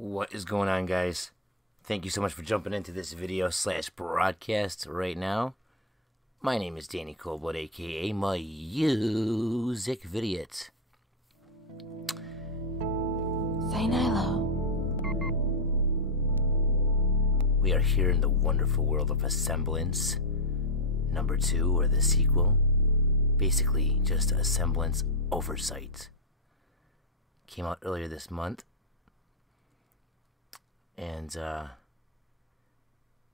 What is going on, guys? Thank you so much for jumping into this video / broadcast right now. My name is Danny Coldblood, aka Music Vidiot. Say Nilo. We are here in the wonderful world of Asemblance number 2, or the sequel. Basically, just Asemblance Oversight. Came out earlier this month. And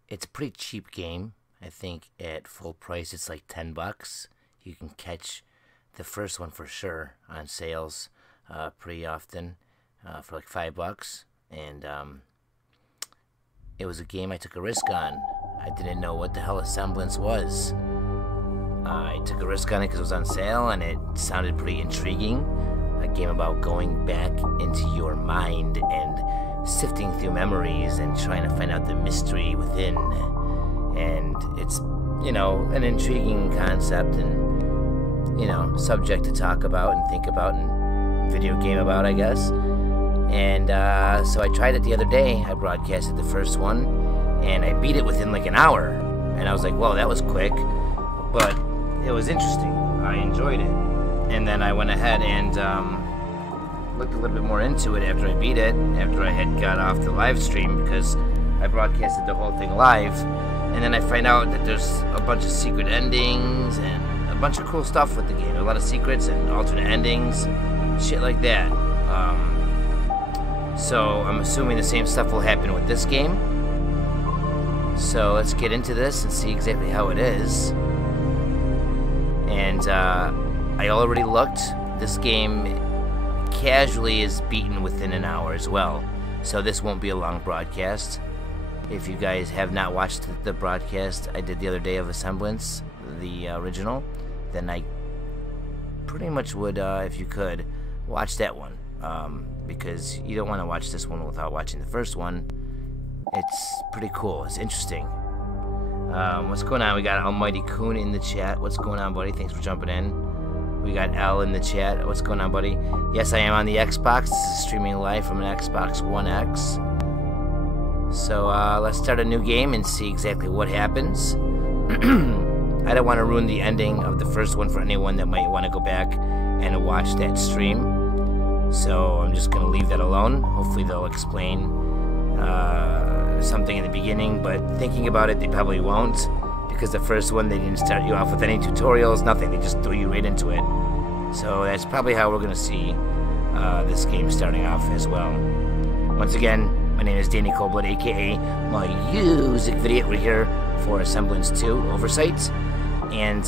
it's a pretty cheap game. I think at full price it's like $10. You can catch the first one for sure on sales pretty often for like $5. And it was a game I took a risk on. I didn't know what the hell Asemblance was. I took a risk on it because it was on sale and it sounded pretty intriguing. A game about going back into your mind and sifting through memories and trying to find out the mystery within. And it's, you know, an intriguing concept and, you know, subject to talk about and think about and video game about, I guess. And so I tried it the other day. I broadcasted the first one and I beat it within like an hour. And I was like, whoa, that was quick. But it was interesting. I enjoyed it. And then I went ahead and looked a little bit more into it after I beat it, after I had got off the live stream, because I broadcasted the whole thing live. And then I find out that there's a bunch of secret endings and a bunch of cool stuff with the game. A lot of secrets and alternate endings, shit like that. So I'm assuming the same stuff will happen with this game. So let's get into this and see exactly how it is. And I already looked. This game casually is beaten within an hour as well. So this won't be a long broadcast. If you guys have not watched the broadcast I did the other day of Asemblance, the original, then I pretty much would, if you could, watch that one. Because you don't want to watch this one without watching the first one. It's pretty cool. It's interesting. What's going on? We got Almighty Coon in the chat. What's going on, buddy? Thanks for jumping in. We got L in the chat. What's going on, buddy? Yes, I am on the Xbox. This is streaming live from an Xbox One X. So let's start a new game and see exactly what happens. I don't want to ruin the ending of the first one for anyone that might want to go back and watch that stream. So I'm just going to leave that alone. Hopefully they'll explain something in the beginning, but thinking about it, they probably won't. Because the first one, they didn't start you off with any tutorials, nothing. They just threw you right into it. So that's probably how we're going to see this game starting off as well. Once again, my name is Danny Coldblood, a.k.a. Music Vidiot. We're here for Asemblance 2 Oversight. And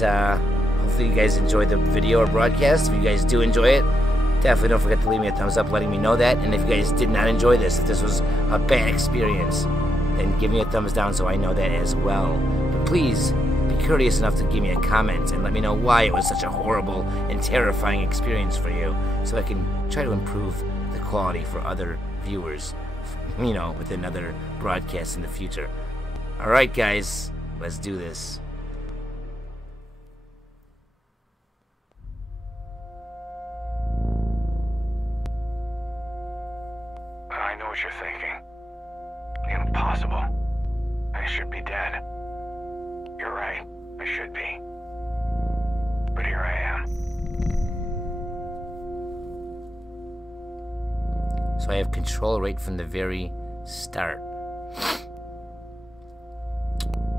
hopefully you guys enjoyed the video or broadcast. If you guys do enjoy it, definitely don't forget to leave me a thumbs up letting me know that. And if you guys did not enjoy this, if this was a bad experience, then give me a thumbs down so I know that as well. But please be curious enough to give me a comment and let me know why it was such a horrible and terrifying experience for you, so I can try to improve the quality for other viewers, you know, with another broadcast in the future. Alright guys, let's do this. I know what you're thinking. Impossible. I should be dead. You're right. I should be. But here I am. So I have control right from the very start.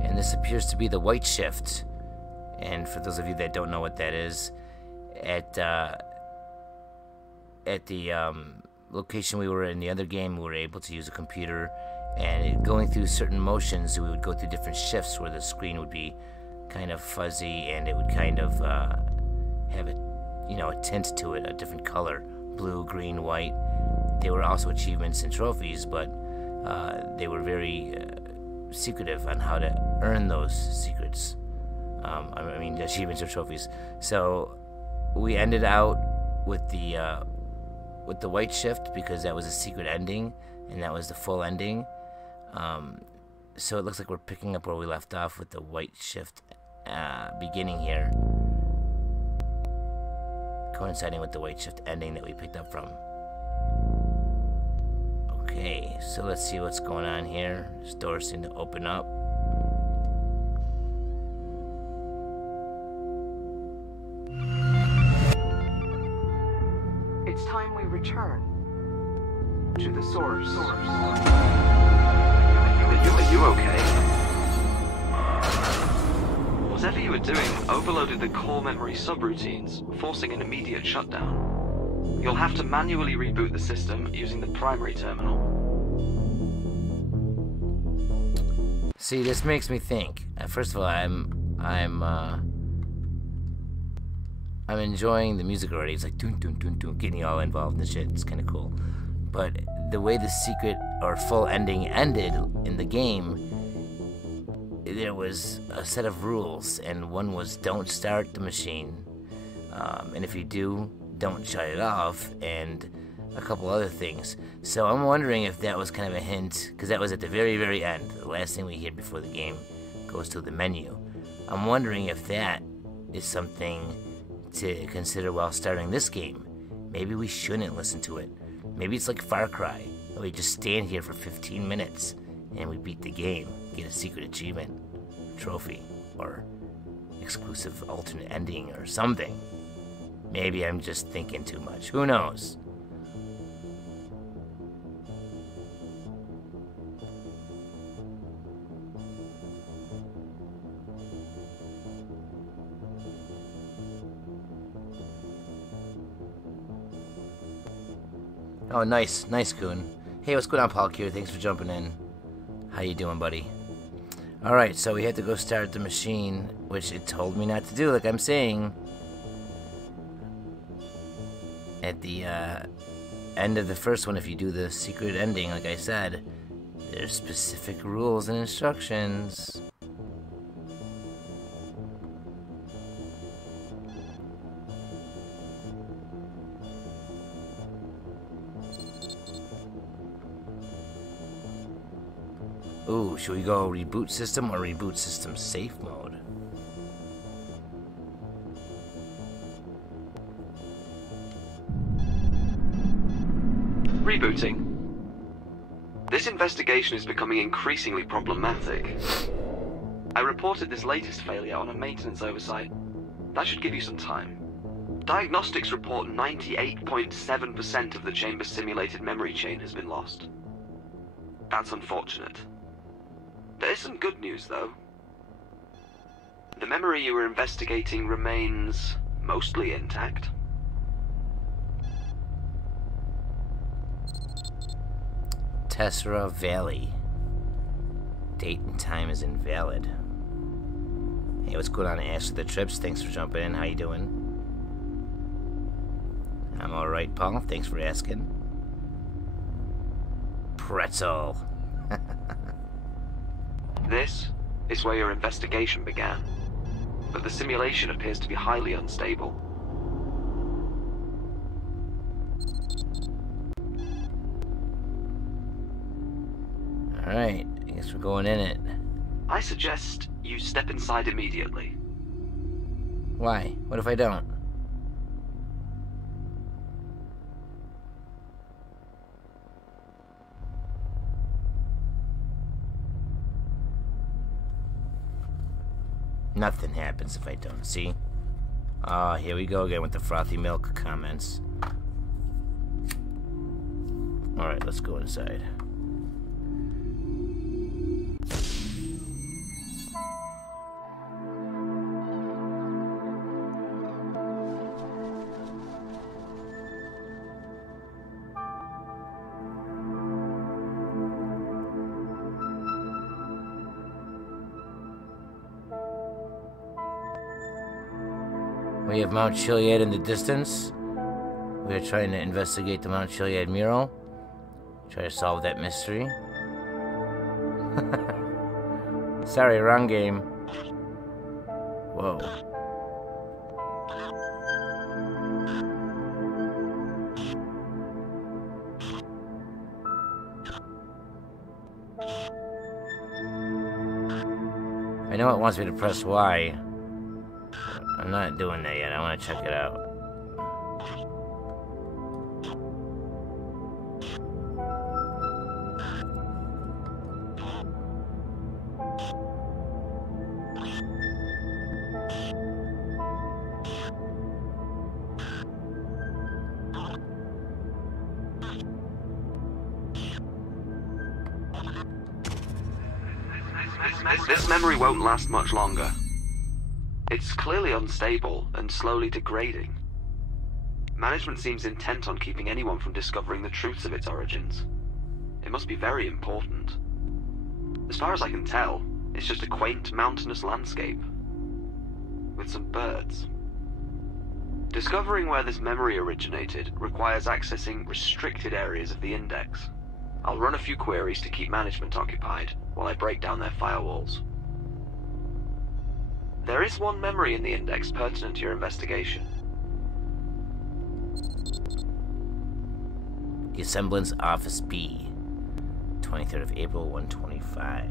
And this appears to be the white shift. And for those of you that don't know what that is, at the location we were in the other game, we were able to use a computer, and going through certain motions, we would go through different shifts where the screen would be kind of fuzzy and it would kind of have a, you know, a tint to it, a different color, blue, green, white. They were also achievements and trophies, but they were very secretive on how to earn those secrets. I mean, the achievements or trophies. So we ended out with the white shift because that was a secret ending, and that was the full ending. So it looks like we're picking up where we left off with the white shift beginning here, coinciding with the white shift ending that we picked up from. Okay, so let's see what's going on here. This door seems to open up. It's time we return to the source. Are you okay? Whatever you were doing overloaded the core memory subroutines, forcing an immediate shutdown. You'll have to manually reboot the system using the primary terminal. See, this makes me think. First of all, I'm enjoying the music already. It's like dun dun dun dun, getting all involved in the shit. It's kind of cool. But the way the secret or full ending ended in the game, there was a set of rules, and one was don't start the machine, and if you do, don't shut it off, and a couple other things. So I'm wondering if that was kind of a hint, because that was at the very, very end, the last thing we hear before the game goes to the menu. I'm wondering if that is something to consider while starting this game. Maybe we shouldn't listen to it. Maybe it's like Far Cry, and we just stand here for 15 minutes, and we beat the game, get a secret achievement, trophy, or exclusive alternate ending, or something. Maybe I'm just thinking too much. Who knows? Oh, nice, Goon. Hey, what's going on, Paul Q? Thanks for jumping in. How you doing, buddy? Alright, so we had to go start the machine, which it told me not to do, like I'm saying. At the end of the first one, if you do the secret ending, like I said, there's specific rules and instructions. Ooh, should we go reboot system or reboot system safe mode? Rebooting. This investigation is becoming increasingly problematic. I reported this latest failure on a maintenance oversight. That should give you some time. Diagnostics report 98.7% of the chamber's simulated memory chain has been lost. That's unfortunate. There is some good news, though. The memory you were investigating remains mostly intact. Tessera Valley. Date and time is invalid. Hey, what's going on, Ash of the Trips? Thanks for jumping in. How you doing? I'm alright, Paul. Thanks for asking. Pretzel. This is where your investigation began, but the simulation appears to be highly unstable. Alright, I guess we're going in it. I suggest you step inside immediately. Why? What if I don't? Nothing happens if I don't, see? Ah, here we go again with the frothy milk comments. Alright, let's go inside. We have Mount Chiliad in the distance. We are trying to investigate the Mount Chiliad mural. Try to solve that mystery. Sorry, wrong game. Whoa. I know it wants me to press Y. I'm not doing that yet. I want to check it out. This memory won't last much longer. It's clearly unstable and slowly degrading. Management seems intent on keeping anyone from discovering the truths of its origins. It must be very important. As far as I can tell, it's just a quaint mountainous landscape with some birds. Discovering where this memory originated requires accessing restricted areas of the index. I'll run a few queries to keep management occupied while I break down their firewalls. There is one memory in the index pertinent to your investigation. The Asemblance Office B, 23rd of April, 125.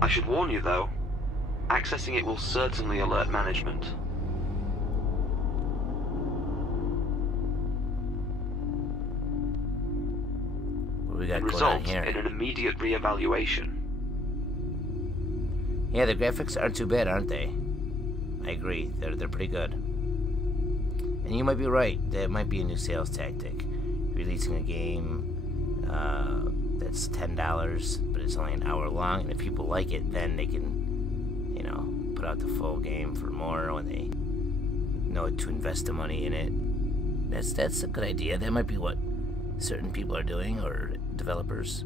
I should warn you, though, accessing it will certainly alert management. What do we got going on Result here? in an immediate re-evaluation. Yeah, the graphics aren't too bad, aren't they? I agree. They're pretty good. And you might be right. That might be a new sales tactic. Releasing a game that's $10, but it's only an hour long, and if people like it, then they can, you know, put out the full game for more when they know to invest the money in it. That's a good idea. That might be what certain people are doing, or developers.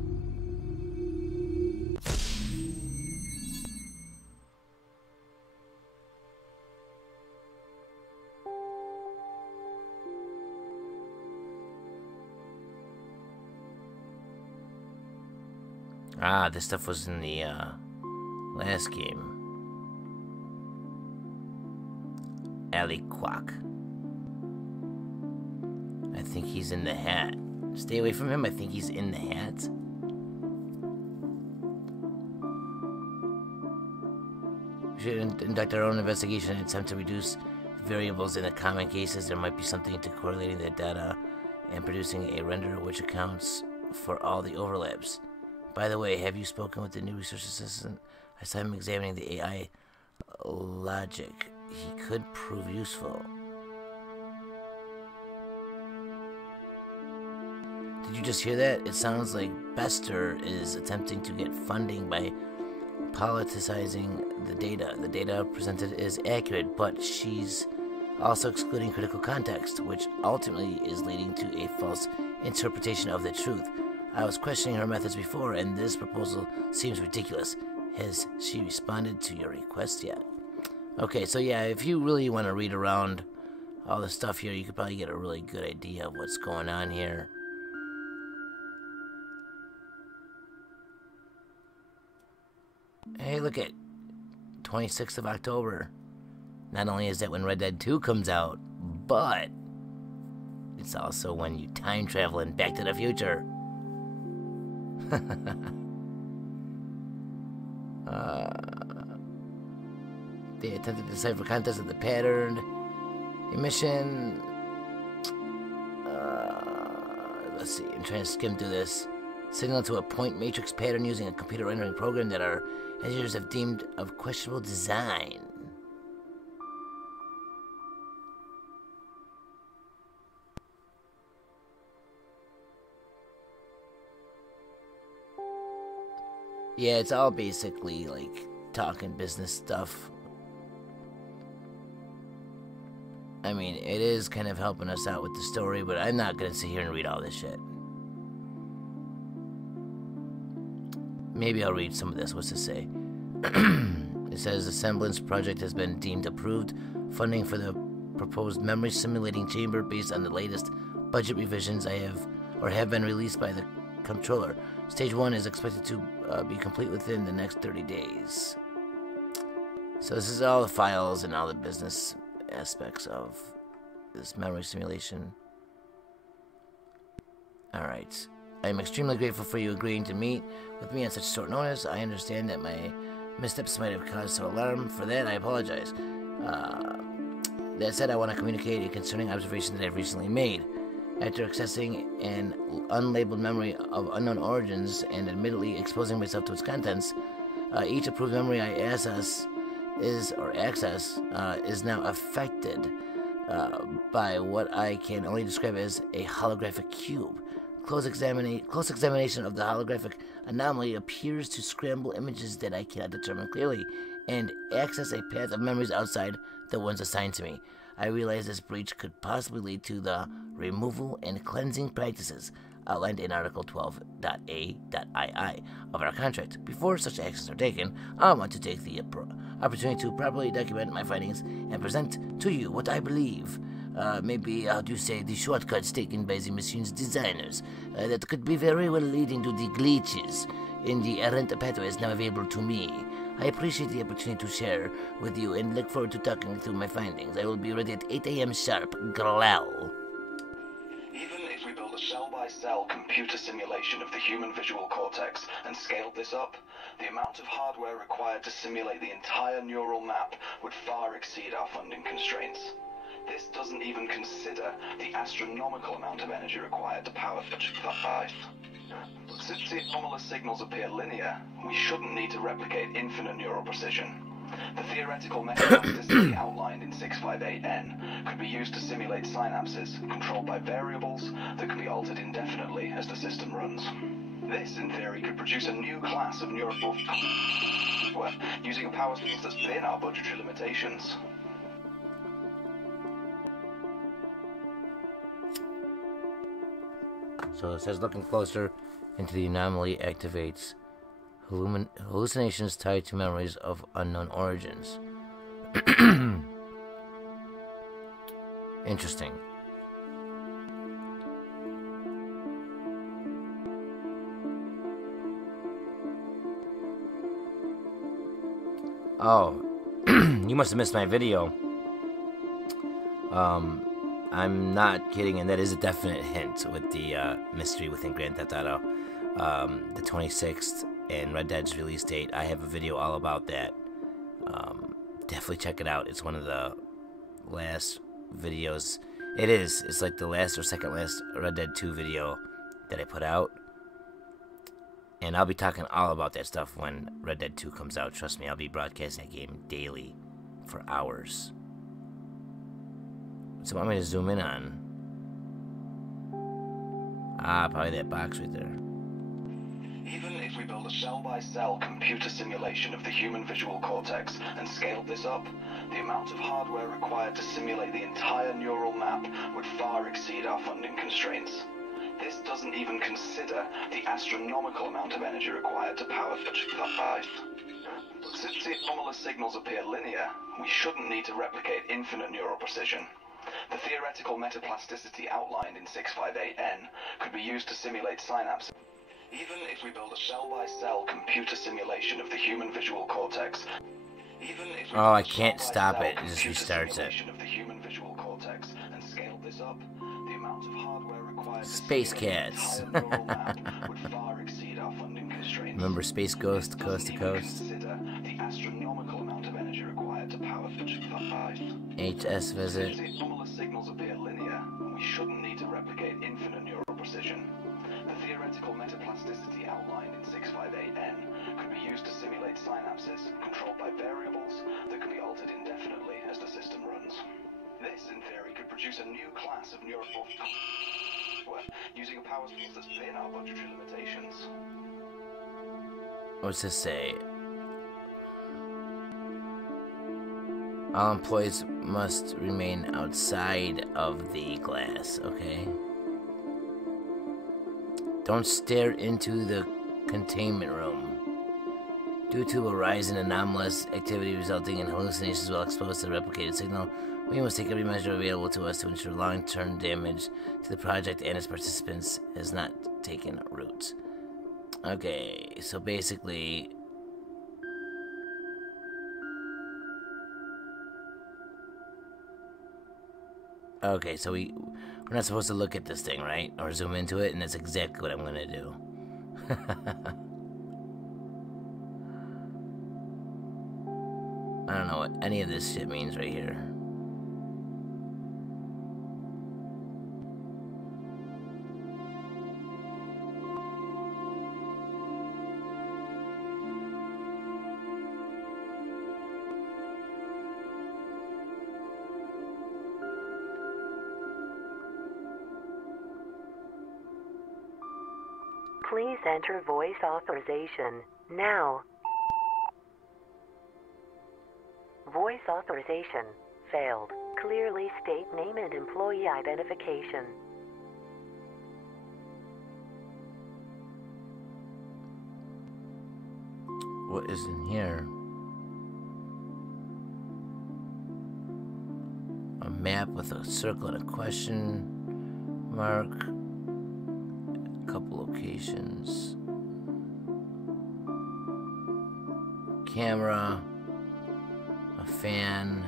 Ah, this stuff was in the last game. Ali Quack. I think he's in the hat. Stay away from him. I think he's in the hat. We should conduct our own investigation and attempt to reduce variables in the common cases. There might be something to correlating the data and producing a renderer which accounts for all the overlaps. By the way, have you spoken with the new research assistant? I saw him examining the AI logic. He could prove useful. Did you just hear that? It sounds like Bester is attempting to get funding by politicizing the data. The data presented is accurate, but she's also excluding critical context, which ultimately is leading to a false interpretation of the truth. I was questioning her methods before, and this proposal seems ridiculous. Has she responded to your request yet? Okay, so yeah, if you really want to read around all the stuff here, you could probably get a really good idea of what's going on here. Hey, look at 26th of October. Not only is that when Red Dead 2 comes out, but it's also when you time travel in Back to the Future. They attempted to decipher contents of the pattern emission. Let's see, I'm trying to skim through this. Signal to a point matrix pattern using a computer rendering program that our engineers have deemed of questionable design. Yeah, it's all basically like talking business stuff. I mean, it is kind of helping us out with the story, but I'm not gonna sit here and read all this shit. Maybe I'll read some of this. What's it say? It says the Asemblance project has been deemed approved. Funding for the proposed memory simulating chamber based on the latest budget revisions have been released by the controller. Stage 1 is expected to be complete within the next 30 days. So this is all the files and all the business aspects of this memory simulation. Alright. I am extremely grateful for you agreeing to meet with me on such short notice. I understand that my missteps might have caused some alarm. For that, I apologize. That said, I want to communicate a concerning observation that I've recently made. After accessing an unlabeled memory of unknown origins and admittedly exposing myself to its contents, Each approved memory I access is now affected by what I can only describe as a holographic cube. Close examination of the holographic anomaly appears to scramble images that I cannot determine clearly and access a path of memories outside the ones assigned to me. I realize this breach could possibly lead to the removal and cleansing practices outlined in Article 12.a.ii of our contract. Before such actions are taken, I want to take the opportunity to properly document my findings and present to you what I believe maybe, how do you say, the shortcuts taken by the machine's designers that could be very well leading to the glitches in the errant pathways now available to me. I appreciate the opportunity to share with you and look forward to talking through my findings. I will be ready at 8 a.m. sharp. Growl. Even if we build a cell-by-cell computer simulation of the human visual cortex and scaled this up, the amount of hardware required to simulate the entire neural map would far exceed our funding constraints. This doesn't even consider the astronomical amount of energy required to power such a device. Since the anomalous signals appear linear, we shouldn't need to replicate infinite neural precision. The theoretical metaplasticity outlined in 658N could be used to simulate synapses controlled by variables that can be altered indefinitely as the system runs. This, in theory, could produce a new class of neural software using a power source that's within our budgetary limitations. So it says looking closer into the anomaly activates hallucinations tied to memories of unknown origins. Interesting. Oh, you must have missed my video. I'm not kidding, and that is a definite hint with the mystery within Grand Theft Auto. The 26th and Red Dead's release date. I have a video all about that. Definitely check it out. It's one of the last videos. It is. It's like the last or second last Red Dead 2 video that I put out. And I'll be talking all about that stuff when Red Dead 2 comes out. Trust me, I'll be broadcasting that game daily for hours. So I'm going to zoom in on. Probably that box right there. Even if we build a cell-by-cell computer simulation of the human visual cortex and scaled this up, the amount of hardware required to simulate the entire neural map would far exceed our funding constraints. This doesn't even consider the astronomical amount of energy required to power such a device. Since the anomalous signals appear linear, we shouldn't need to replicate infinite neural precision. The theoretical metaplasticity outlined in 658N could be used to simulate synapses. Even if we build a cell-by-cell computer simulation of the human visual cortex, oh, I can't stop it. It just restarts it. Of the human visual cortex and scaled this up, the amount of hardware required Space Cats. would far exceed our funding constraints. Remember Space Ghost, Coast to Coast? Consider the astronomical amount of energy required to power such a device. HS Visit. Since the anomalous signals appear linear, we shouldn't need to replicate infinite neural precision. The theoretical metaplasticity outlined in 658N could be used to simulate synapses controlled by variables that can be altered indefinitely as the system runs. This, in theory, could produce a new class of neural software using a power source that's within our budgetary limitations. What's this say? All employees must remain outside of the glass, okay? Don't stare into the containment room. Due to a rise in anomalous activity resulting in hallucinations while exposed to the replicated signal, we must take every measure available to us to ensure long-term damage to the project and its participants has not taken root. Okay, so basically... Okay, so we're not supposed to look at this thing, right? Or zoom into it, and that's exactly what I'm gonna do. I don't know what any of this shit means right here. Please enter voice authorization now. Voice authorization failed. Clearly state name and employee identification. What is in here? A map with a circle and a question mark. A couple locations. Camera. A fan.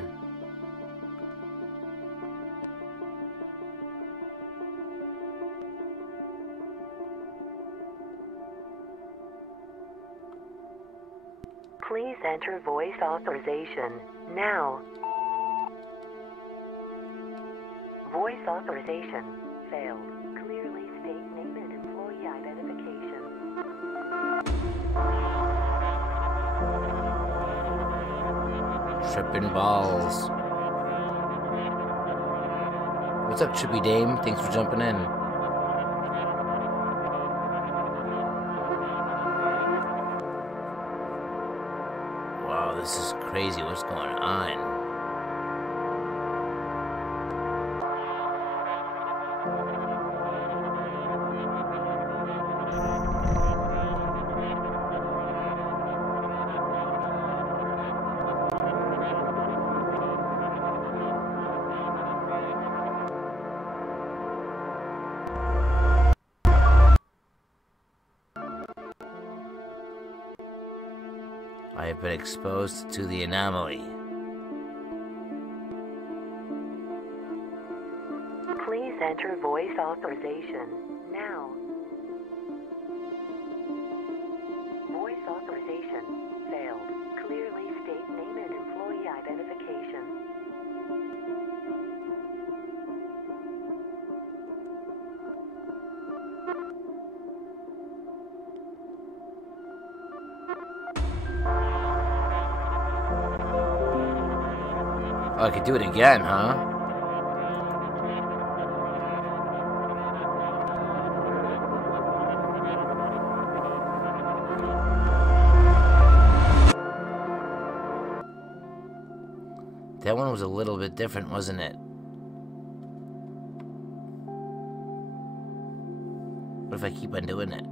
Please enter voice authorization now. Voice authorization failed. Clearly state name and employee identification. Trippin' balls. What's up, Trippy Dame? Thanks for jumping in. Wow, this is crazy. What's going on? I have been exposed to the anomaly. Please enter voice authorization now. Voice authorization failed. Clearly state name and employee identification. Oh, I could do it again, huh? That one was a little bit different, wasn't it? What if I keep on doing it?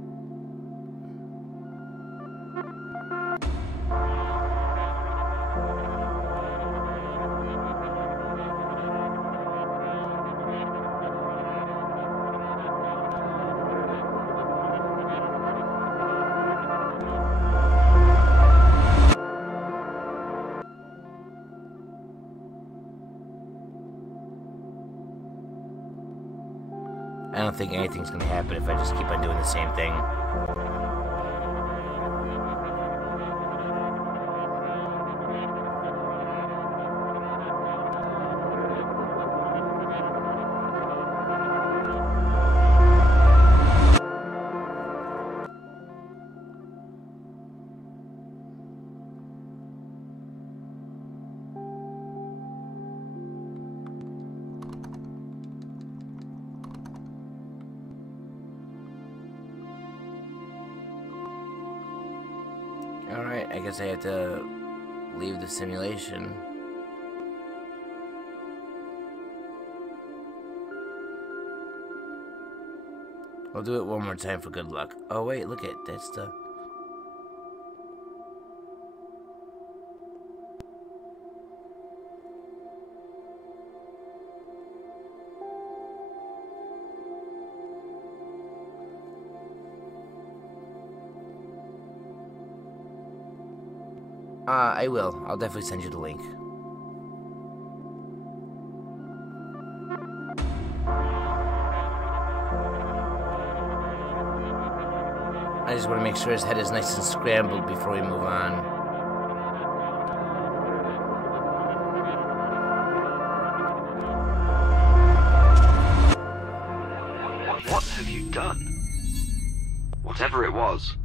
I don't think anything's gonna happen if I just keep on doing the same thing. Alright, I guess I have to leave the simulation. I'll do it one more time for good luck. Oh wait, look at that's the... I will. I'll definitely send you the link. I just want to make sure his head is nice and scrambled before we move on. What have you done? Whatever it was,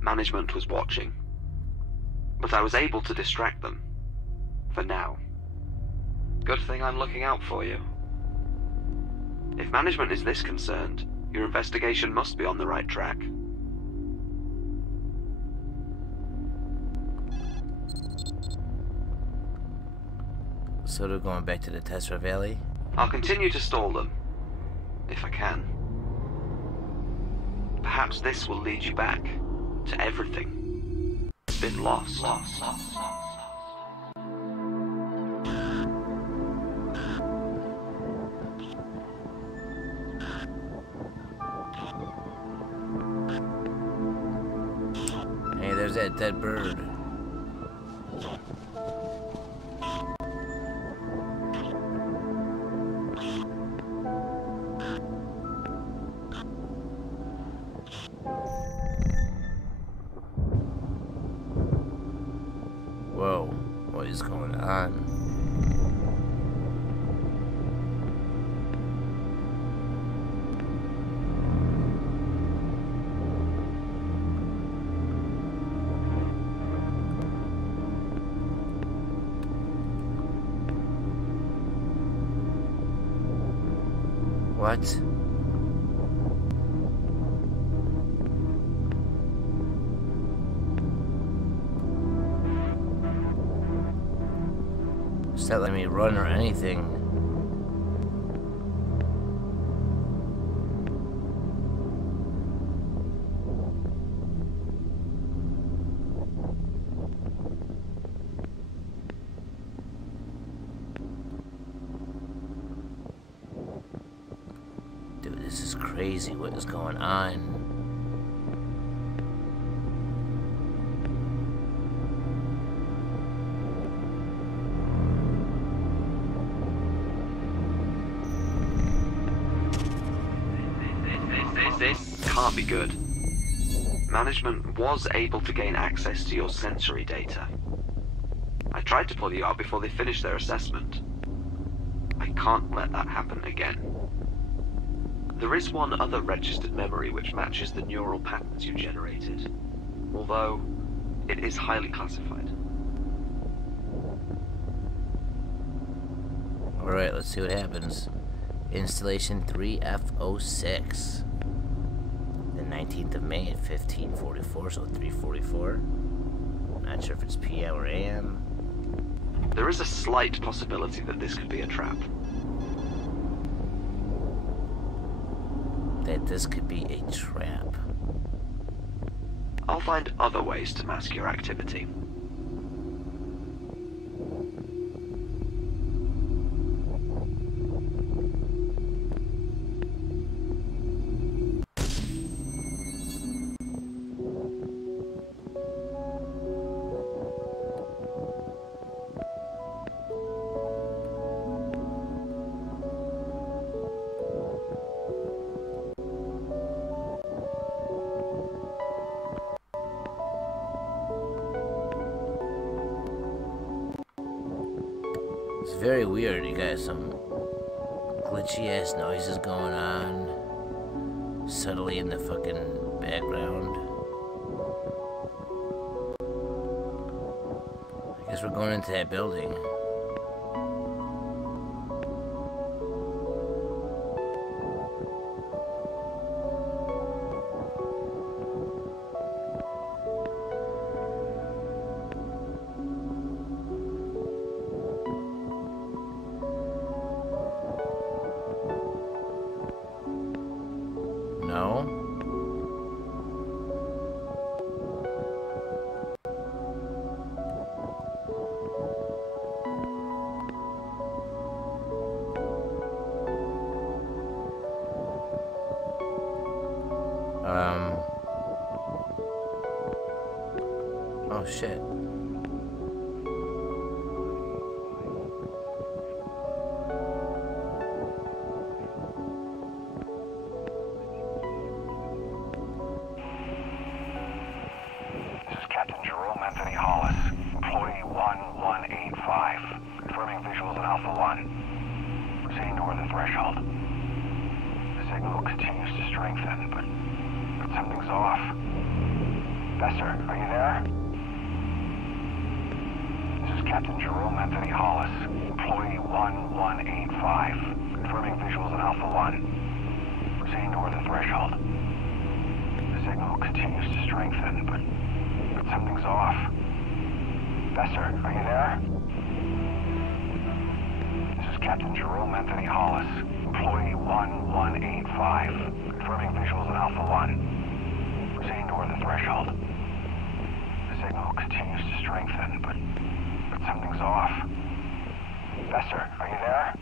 management was watching. But I was able to distract them. For now. Good thing I'm looking out for you. If management is this concerned, your investigation must be on the right track. So they're going back to the Tessera Valley? I'll continue to stall them, if I can. Perhaps this will lead you back to everything that's been lost. Hey, there's that dead bird. Whoa, what is going on? What? It's not letting me run or anything. Dude, this is crazy. What is going on? This can't be good. Management was able to gain access to your sensory data. I tried to pull you out before they finished their assessment. I can't let that happen again. There is one other registered memory which matches the neural patterns you generated, although it is highly classified. Alright, let's see what happens. Installation 3F06. The 19th of May at 1544, so 344. Not sure if it's PM or AM. There is a slight possibility that this could be a trap. That this could be a trap. I'll find other ways to mask your activity. It's very weird. You got some glitchy ass noises going on subtly in the fucking background. I guess we're going into that building. No? Oh shit. Employee 1185, confirming visuals on Alpha 1. Proceeding toward the threshold. The signal continues to strengthen, but something's off. Besser, are you there? This is Captain Jerome Anthony Hollis, employee 1185, confirming visuals on Alpha 1. Proceeding toward the threshold. The signal continues to strengthen, but something's off. Besser, are you there? This is Captain Jerome Anthony Hollis, employee 1185, confirming visuals at Alpha 1. Proceeding toward the threshold. The signal continues to strengthen, but something's off. Vester, are you there?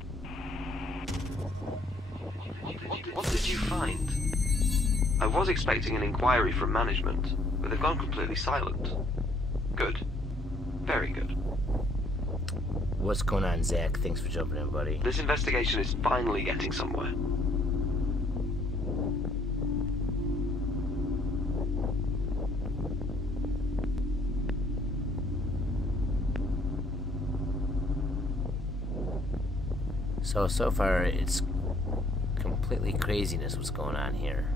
What did you find? I was expecting an inquiry from management, but they've gone completely silent. Good. Very good. What's going on, Zach? Thanks for jumping in, buddy. This investigation is finally getting somewhere. So far, it's completely craziness what's going on here.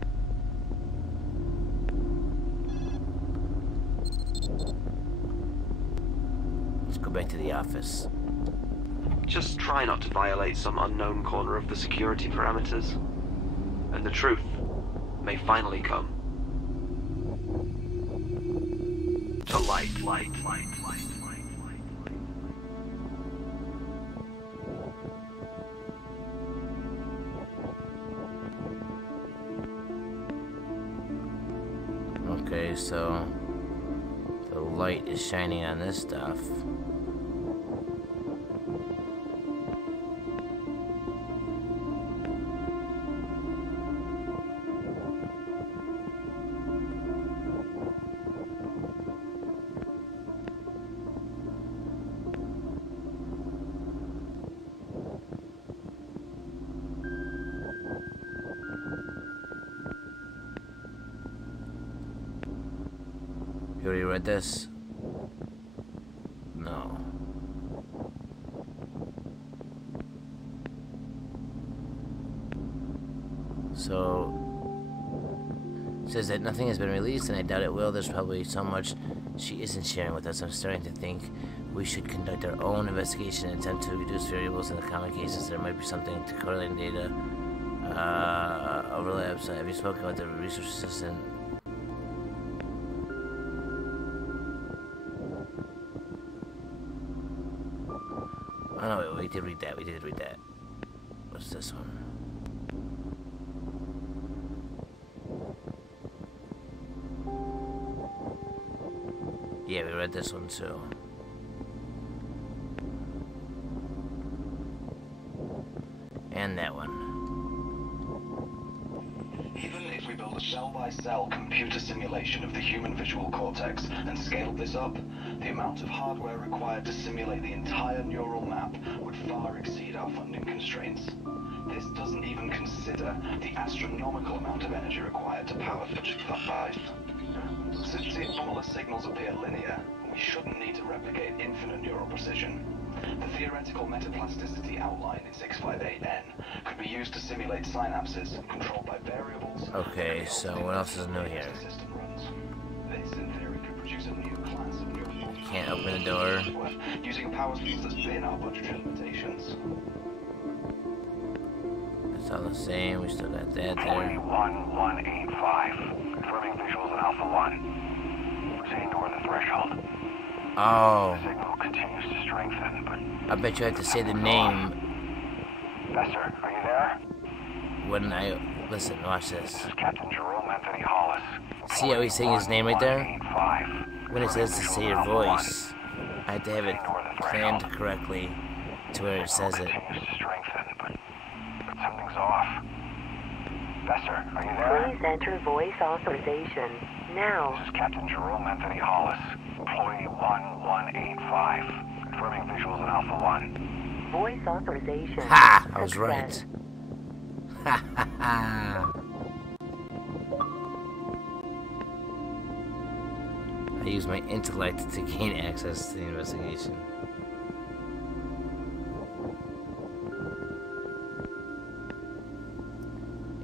Let's go back to the office. Just try not to violate some unknown corner of the security parameters, and the truth may finally come to light. Okay, so the light is shining on this stuff. You already read this? No. So, it says that nothing has been released, and I doubt it will. There's probably so much she isn't sharing with us. I'm starting to think we should conduct our own investigation and attempt to reduce variables in the common cases. There might be something to correlating data overlaps. Have you spoken with the research assistant? Oh no, we did read that. What's this one? Yeah, we read this one too. And that one. Even if we build a cell-by-cell computer simulation of the human visual cortex and scaled this up, the amount of hardware required to simulate the entire neural map would far exceed our funding constraints. This doesn't even consider the astronomical amount of energy required to power such a device. Since the anomalous signals appear linear, we shouldn't need to replicate infinite neural precision. The theoretical metaplasticity outlined in 658N could be used to simulate synapses controlled by variables. Okay, so what else is new here? This, in theory, could produce a new class of neural. Can't open the door. Using power speeds that spin our budgetary limitations. It's all the same. We still got that Employee there. 1185, confirming visuals at Alpha 1. Proceeding toward the threshold. Oh, The signal continues to strengthen, but I bet you have to say the name Vester, are you there? when I listen. Watch this. This is Captain Jerome Anthony Hollis. See how he's saying his name right there? 1185. When it says to say your Visuals at Alpha voice, I have to have it planned correctly to where it says it. Continues to strengthen, but something's off. Vester, are you there? Please enter voice authorization now. This is Captain Jerome Anthony Hollis, employee 1185, confirming visuals at Alpha 1. Voice authorization. Ha! I was Success. right. Ha ha ha! I use my intellect to gain access to the investigation.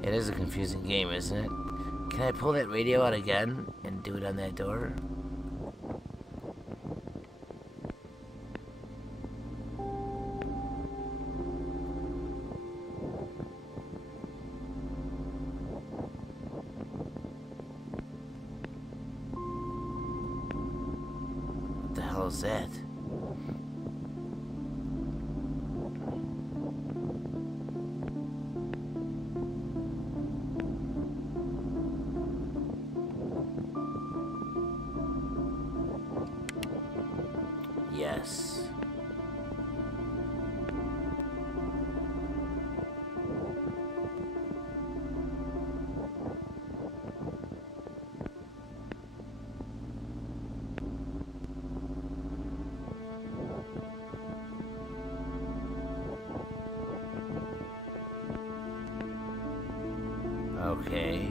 It is a confusing game, isn't it? Can I pull that radio out again and do it on that door? What the hell is that? Yes. Okay.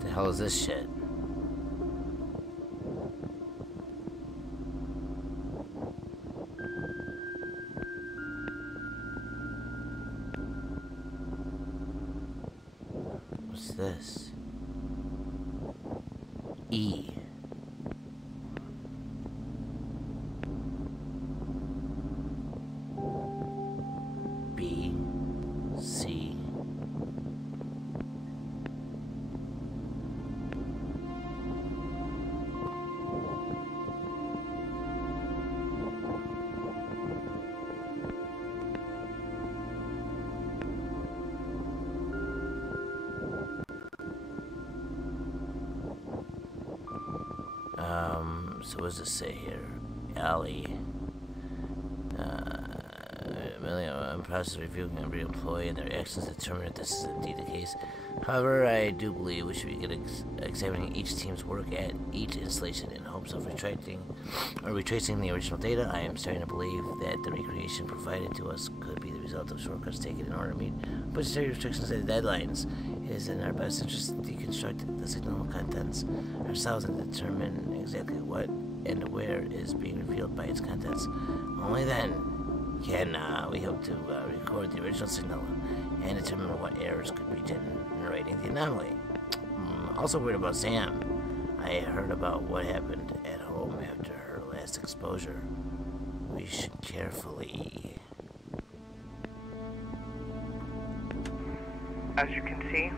The hell is this shit? What's this? E. B. C. So what does it say here? Alley. I'm process of reviewing every employee and their actions to determine if this is indeed the case. However, I do believe we should begin examining each team's work at each installation in hopes of retracing the original data. I am starting to believe that the recreation provided to us could be the result of shortcuts taken in order to meet budgetary restrictions and deadlines. It is in our best interest to deconstruct the signal contents ourselves and determine exactly what and where is being revealed by its contents. Only then can we hope to record the original signal and determine what errors could be generating the anomaly. Also worried about Sam. I heard about what happened at home after her last exposure. We should carefully... As you can see,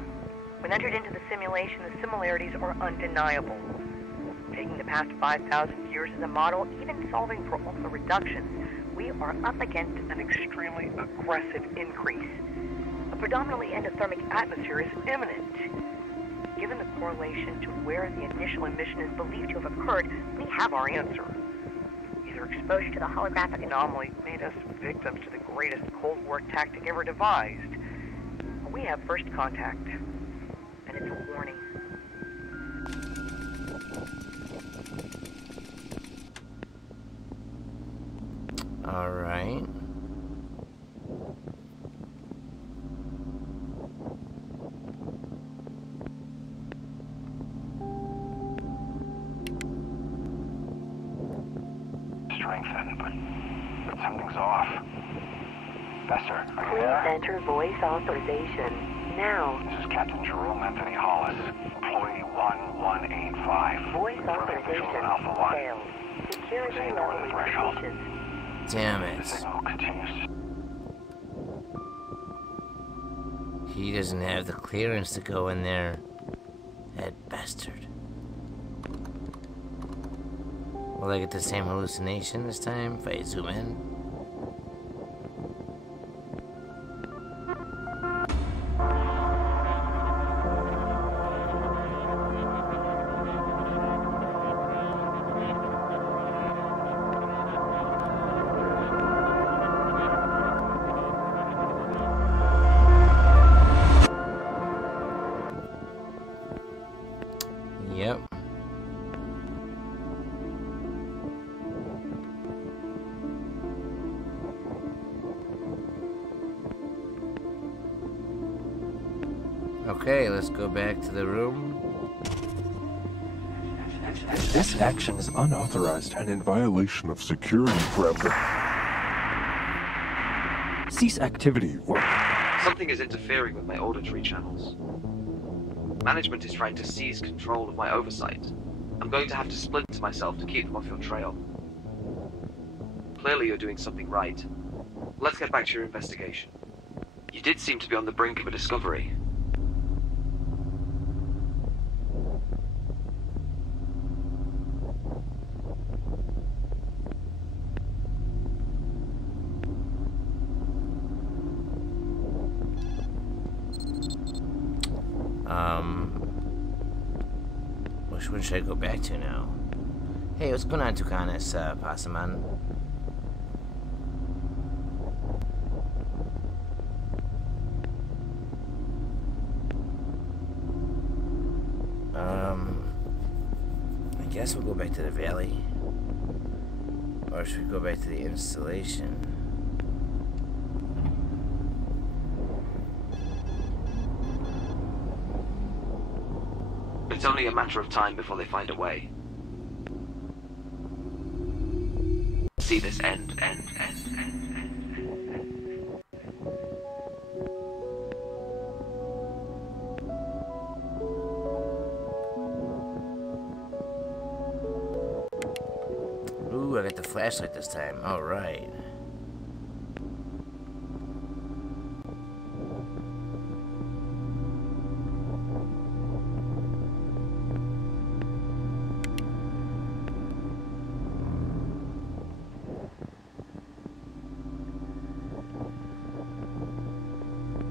when entered into the simulation, the similarities are undeniable. Taking the past 5,000 years as a model, even solving for all the reductions, we are up against an extremely aggressive increase. A predominantly endothermic atmosphere is imminent. Given the correlation to where the initial emission is believed to have occurred, we have our answer. Either exposure to the holographic anomaly made us victims to the greatest Cold War tactic ever devised, or we have first contact, and it's a warning. All right. Strengthened, but something's off. Bester, are you Please there? enter voice authorization now. This is Captain Jerome Anthony Hollis, employee 1185. Voice Confirming visuals authorization on Alpha 1. failed. Security Proceeding level toward the threshold. indications. Damn The it. signal continues to... He doesn't have the clearance to go in there. That bastard. Will I get the same hallucination this time if I zoom in? Yep. Okay, let's go back to the room. This action is unauthorized and in violation of security parameters. Cease activity or... Something is interfering with my auditory channels. Management is trying to seize control of my oversight. I'm going to have to splinter myself to keep them off your trail. Clearly you're doing something right. Let's get back to your investigation. You did seem to be on the brink of a discovery. Which one should I go back to now? Hey, what's going on, Tucanis, Passaman? I guess we'll go back to the valley. Or should we go back to the installation? It's only a matter of time before they find a way. See this end. Ooh, I got the flashlight this time. All right.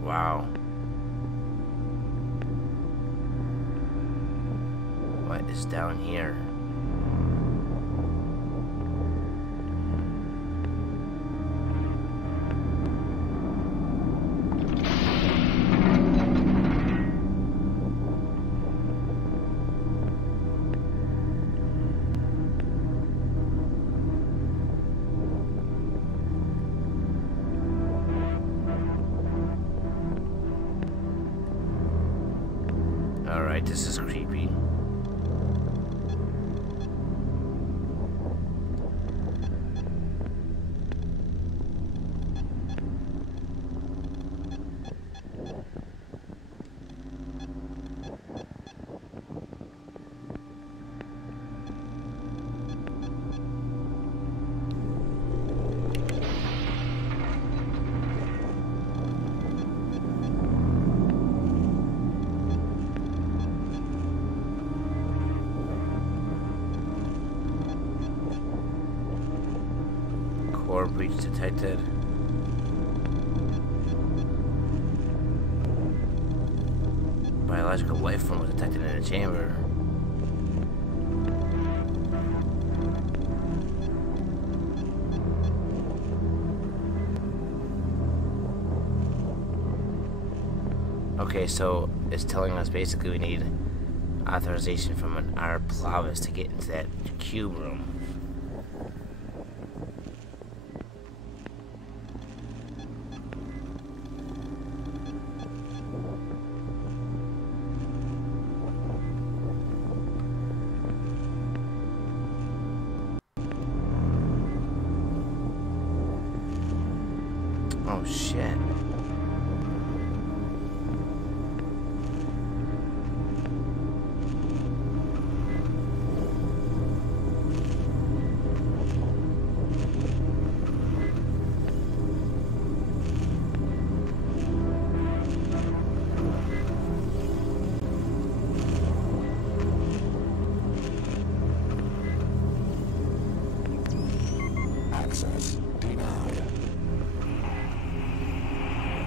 Wow. What is down here? Alright, this is creepy. Core breach detected. Biological life form was detected in the chamber. Okay, so it's telling us basically we need authorization from an R. Plavis to get into that cube room. Oh shit. Access denied.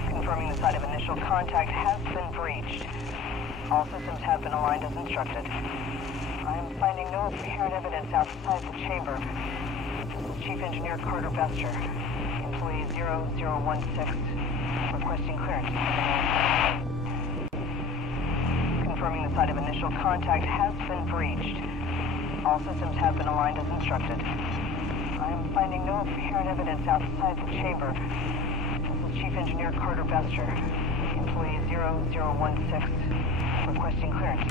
Confirming the site of initial contact has been breached. All systems have been aligned as instructed. I am finding no apparent evidence outside the chamber. This is Chief Engineer Carter Bester, employee 0016, requesting clearance. Confirming the site of initial contact has been breached. All systems have been aligned as instructed. I am finding no apparent evidence outside the chamber. This is Chief Engineer Carter Bester, employee 0016, requesting clearance.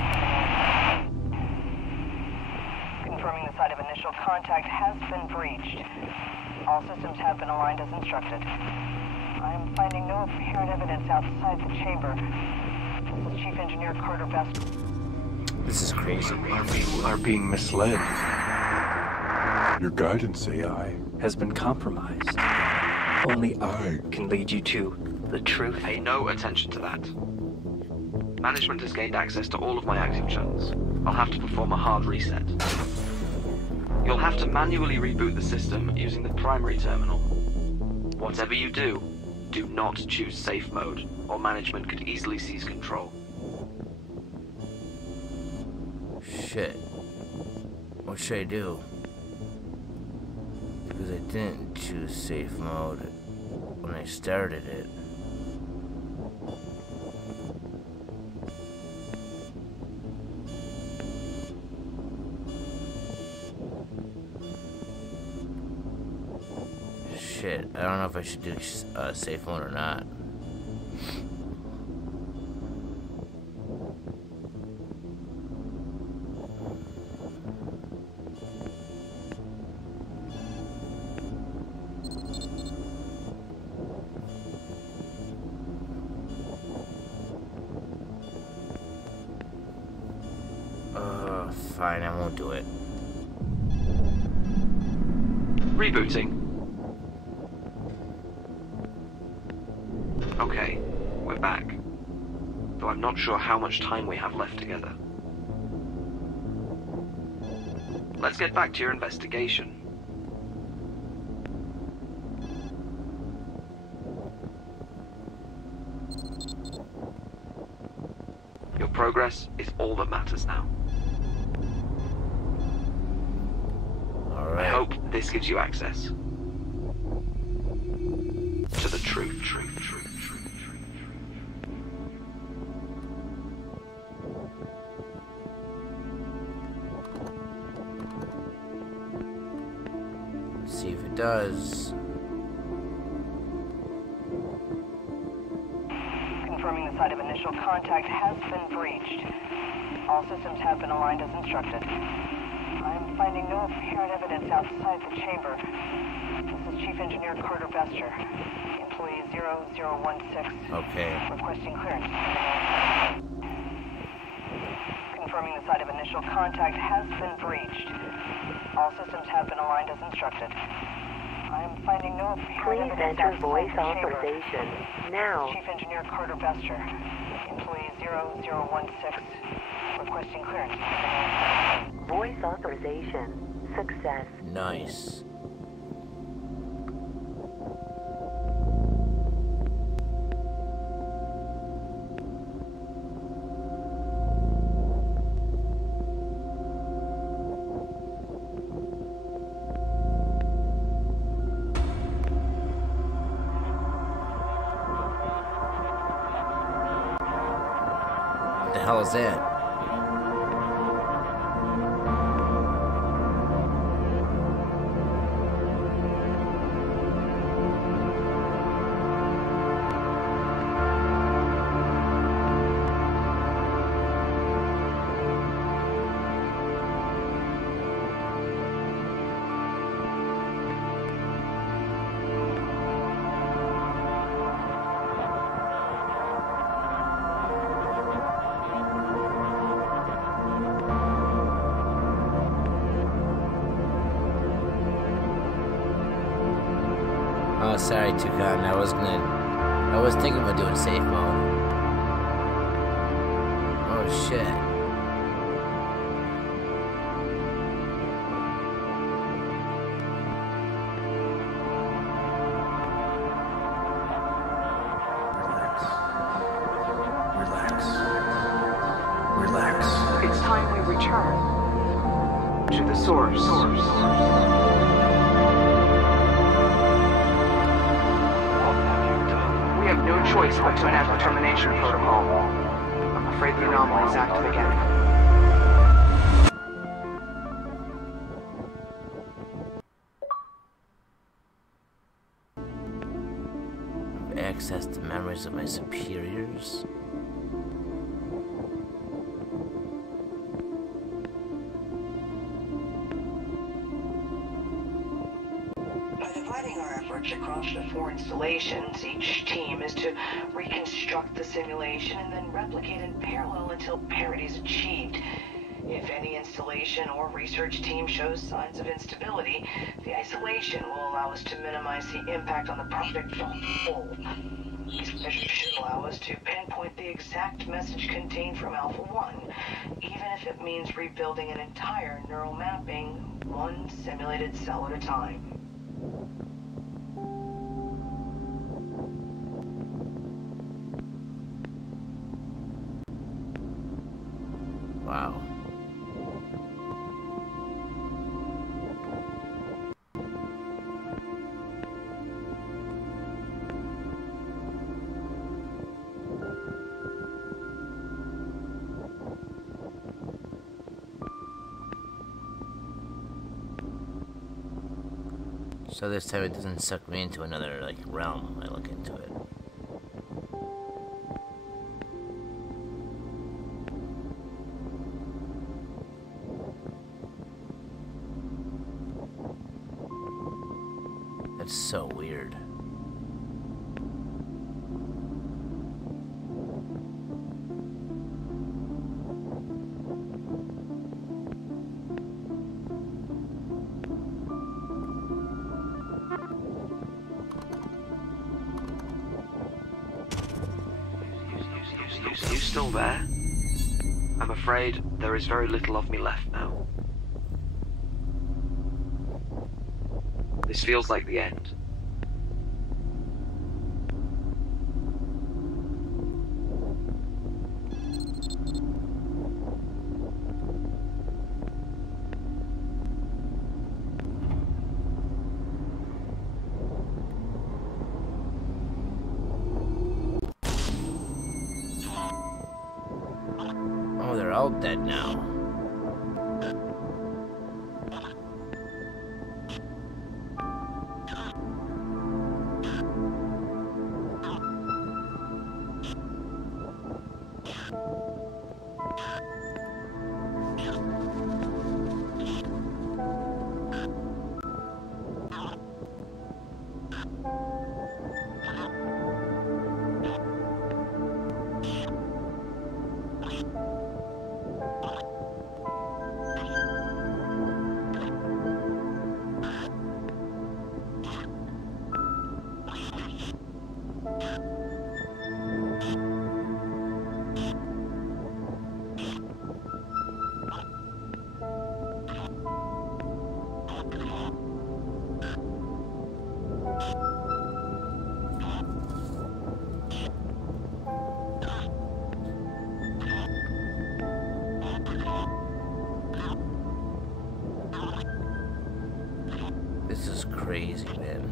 Confirming the site of initial contact has been breached. All systems have been aligned as instructed. I am finding no apparent evidence outside the chamber. This is Chief Engineer Carter Bester. This is crazy. You are being misled. Your guidance AI Has been compromised. Only I can lead you to the truth. Pay no attention to that. Management has gained access to all of my active channels. I'll have to perform a hard reset. You'll have to manually reboot the system using the primary terminal. Whatever you do, do not choose safe mode, or management could easily seize control. Shit. What should I do? Because I didn't choose safe mode when I started it. Shit, I don't know if I should do safe mode or not. Fine, I won't do it. Rebooting. Okay, we're back. Though I'm not sure how much time we have left together. Let's get back to your investigation. Your progress is all that matters now. I hope this gives you access to the truth. Let's see if it does. Confirming the site of initial contact has been breached. All systems have been aligned as instructed. I'm finding no apparent evidence outside the chamber. This is Chief Engineer Carter Bester, employee 0016. Okay. Requesting clearance. Confirming the site of initial contact has been breached. All systems have been aligned as instructed. I am finding no apparent evidence outside the chamber. Authorization now. Chief Engineer Carter Bester, employee 0016. Requesting clearance. Voice authorization. Success. Nice. What the hell is that? Oh, sorry, Toucan. I was thinking about doing safe mode. Oh, shit. Relax. It's time we return to the source. We have no choice but to enact the termination protocol. I'm afraid the anomaly is active again. Access to memories of my superiors. By dividing our efforts across the 4 installations, each team is to reconstruct the simulation and then replicate in parallel until parity is achieved. If any installation or research team shows signs of instability, the isolation will allow us to minimize the impact on the project as a whole. These measures should allow us to pinpoint the exact message contained from Alpha 1, even if it means rebuilding an entire neural mapping, one simulated cell at a time. Wow. So this time it doesn't suck me into another, like, realm when I look into it. That's so weird. You still there? I'm afraid there is very little of me left now. This feels like the end. Oh, they're all dead now. This is crazy, man.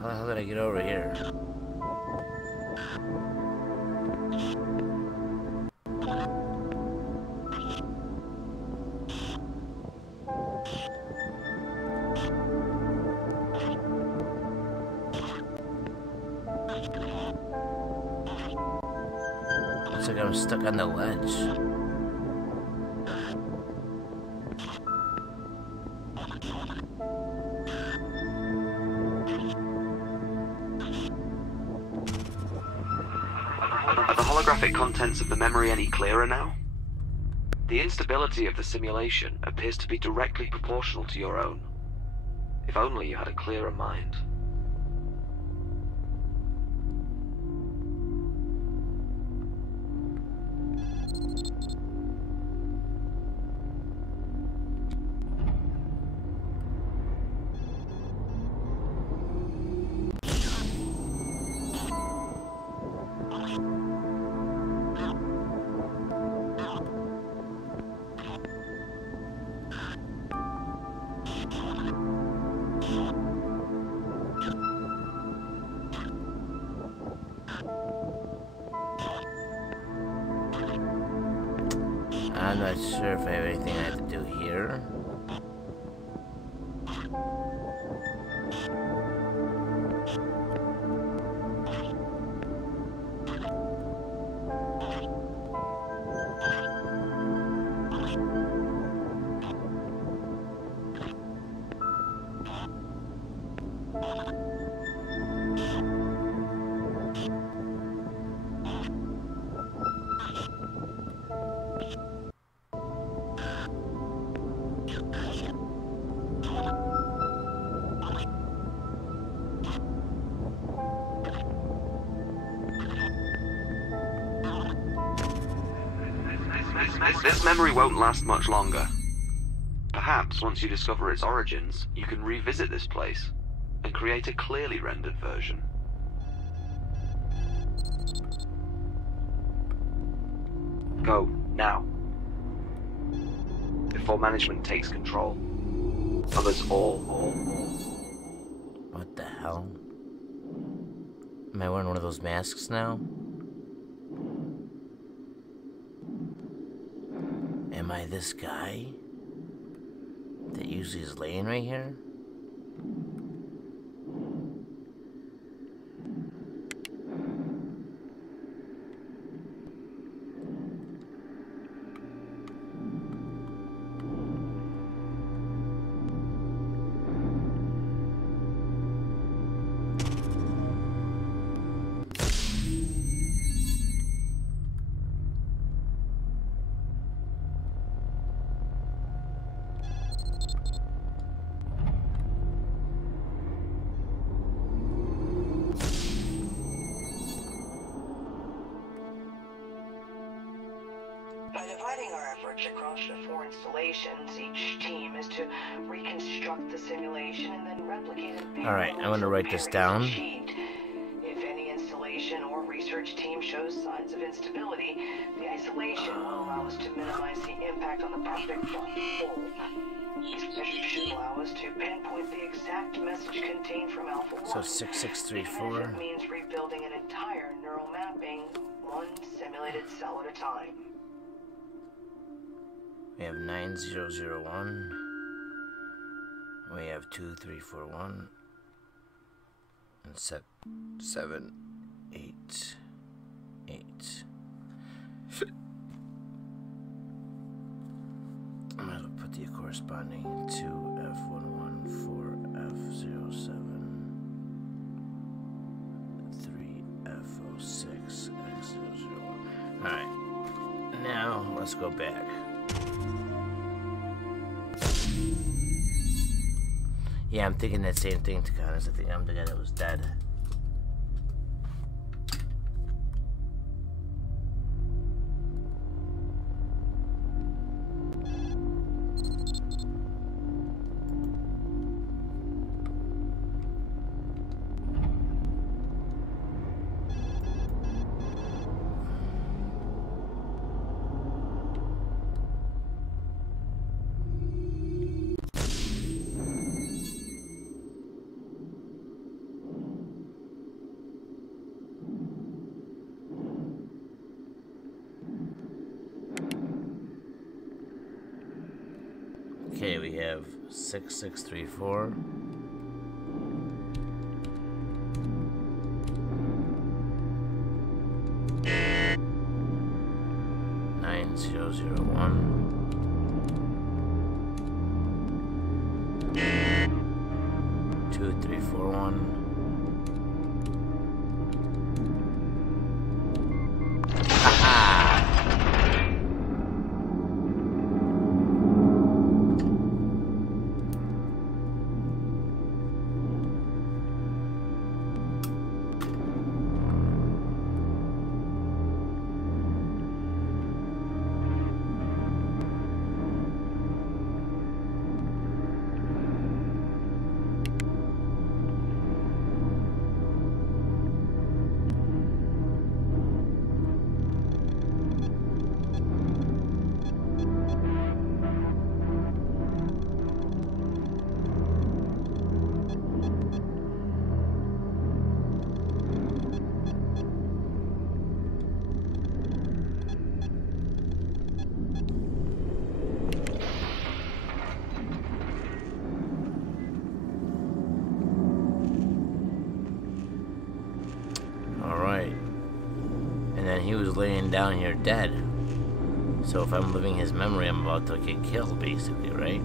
How the hell did I get over here? Looks like I'm stuck on the ledge. Are the holographic contents of the memory any clearer now? The instability of the simulation appears to be directly proportional to your own. If only you had a clearer mind. I'm not sure if I have anything I have to do here. This memory won't last much longer. Perhaps once you discover its origins, you can revisit this place. and create a clearly rendered version. Go, now. Before management takes control of us all. What the hell? Am I wearing one of those masks now? Am I this guy that usually is laying right here? Across the 4 installations, each team is to reconstruct the simulation and then replicate it. Alright, I'm gonna write this down. If any installation or research team shows signs of instability, the isolation will allow us to minimize the impact on the project whole. These measures should allow us to pinpoint the exact message contained from Alpha 1. So 6634. It means rebuilding an entire neural mapping, one simulated cell at a time. We have 9001. We have 2341. And 788. I might as well put the corresponding to F114, F07, 3F06, X001. Alright. Now, let's go back. Yeah, I'm thinking that same thing, to be honest. I think I'm the guy that was dead. Okay, we have 6634. He was laying down here dead. So if I'm living his memory, I'm about to get killed, basically, right?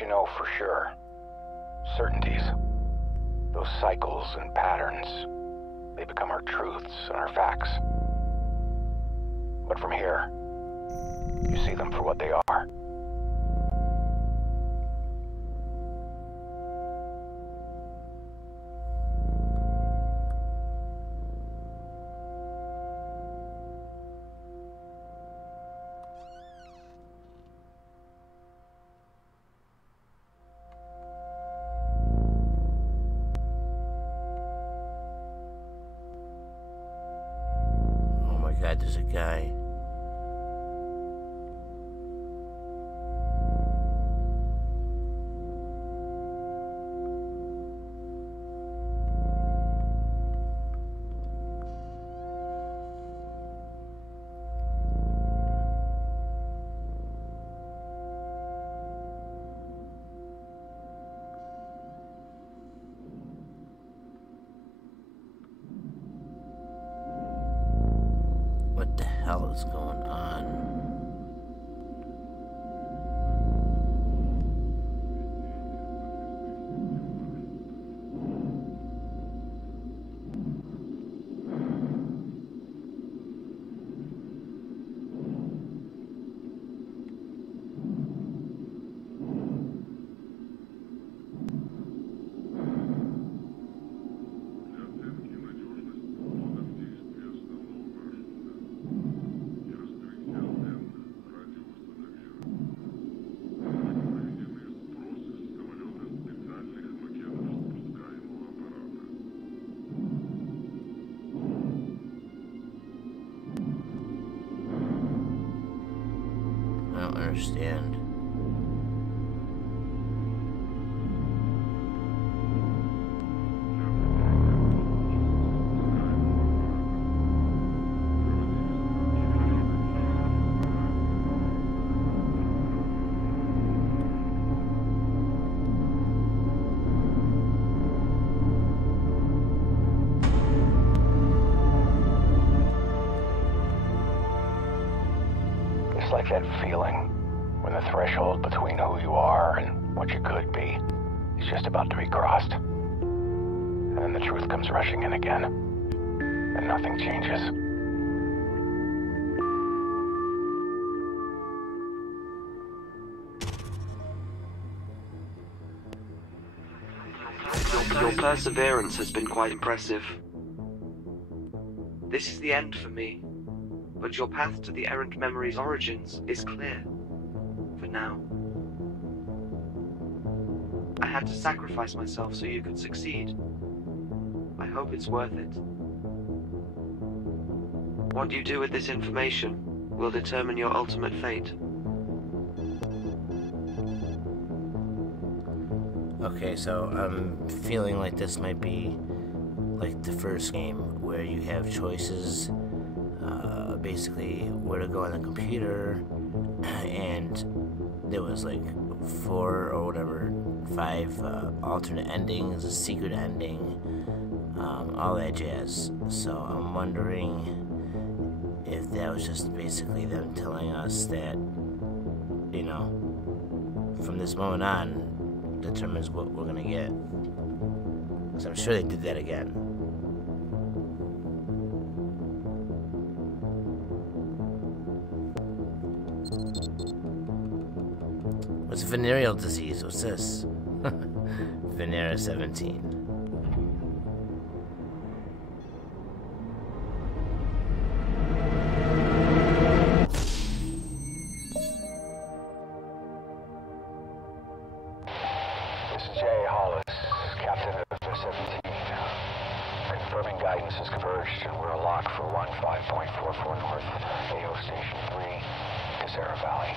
you know for sure. Certainties. Those cycles and patterns, they become our truths and our facts. But from here, you see them for what they are. Oh my god, there's a guy. What the hell is going on? I don't understand. It's like that feeling when the threshold between who you are and what you could be is just about to be crossed. And then the truth comes rushing in again, and nothing changes. Your perseverance has been quite impressive. This is the end for me, but your path to the errant memory's origins is clear. For now. I had to sacrifice myself so you could succeed. I hope it's worth it. What you do with this information will determine your ultimate fate. Okay, so I'm feeling like this might be like the first game where you have choices, basically where to go on the computer, and there was like 4 or whatever, 5 alternate endings, a secret ending, all that jazz. So I'm wondering if that was just basically them telling us that, you know, from this moment on determines what we're gonna get. Because I'm sure they did that again. What's venereal disease? What's this? Venera 17. Guidance has converged, and we're a lock for 15.44 North, AO Station 3, Casera Valley.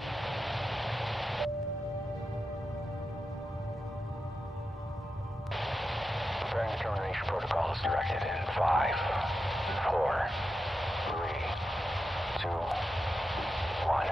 Preparing the termination protocol is directed in 5, 4, 3, 2, 1.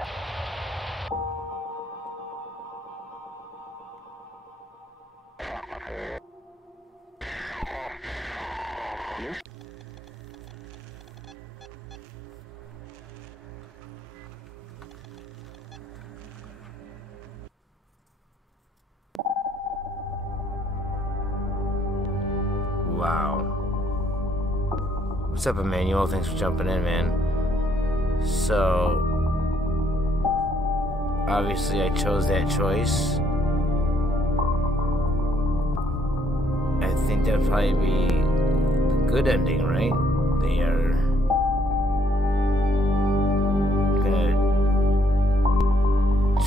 Wow. What's up, Emmanuel? Thanks for jumping in, man. So, obviously I chose that choice. I think that'd probably be the good ending, right? They are gonna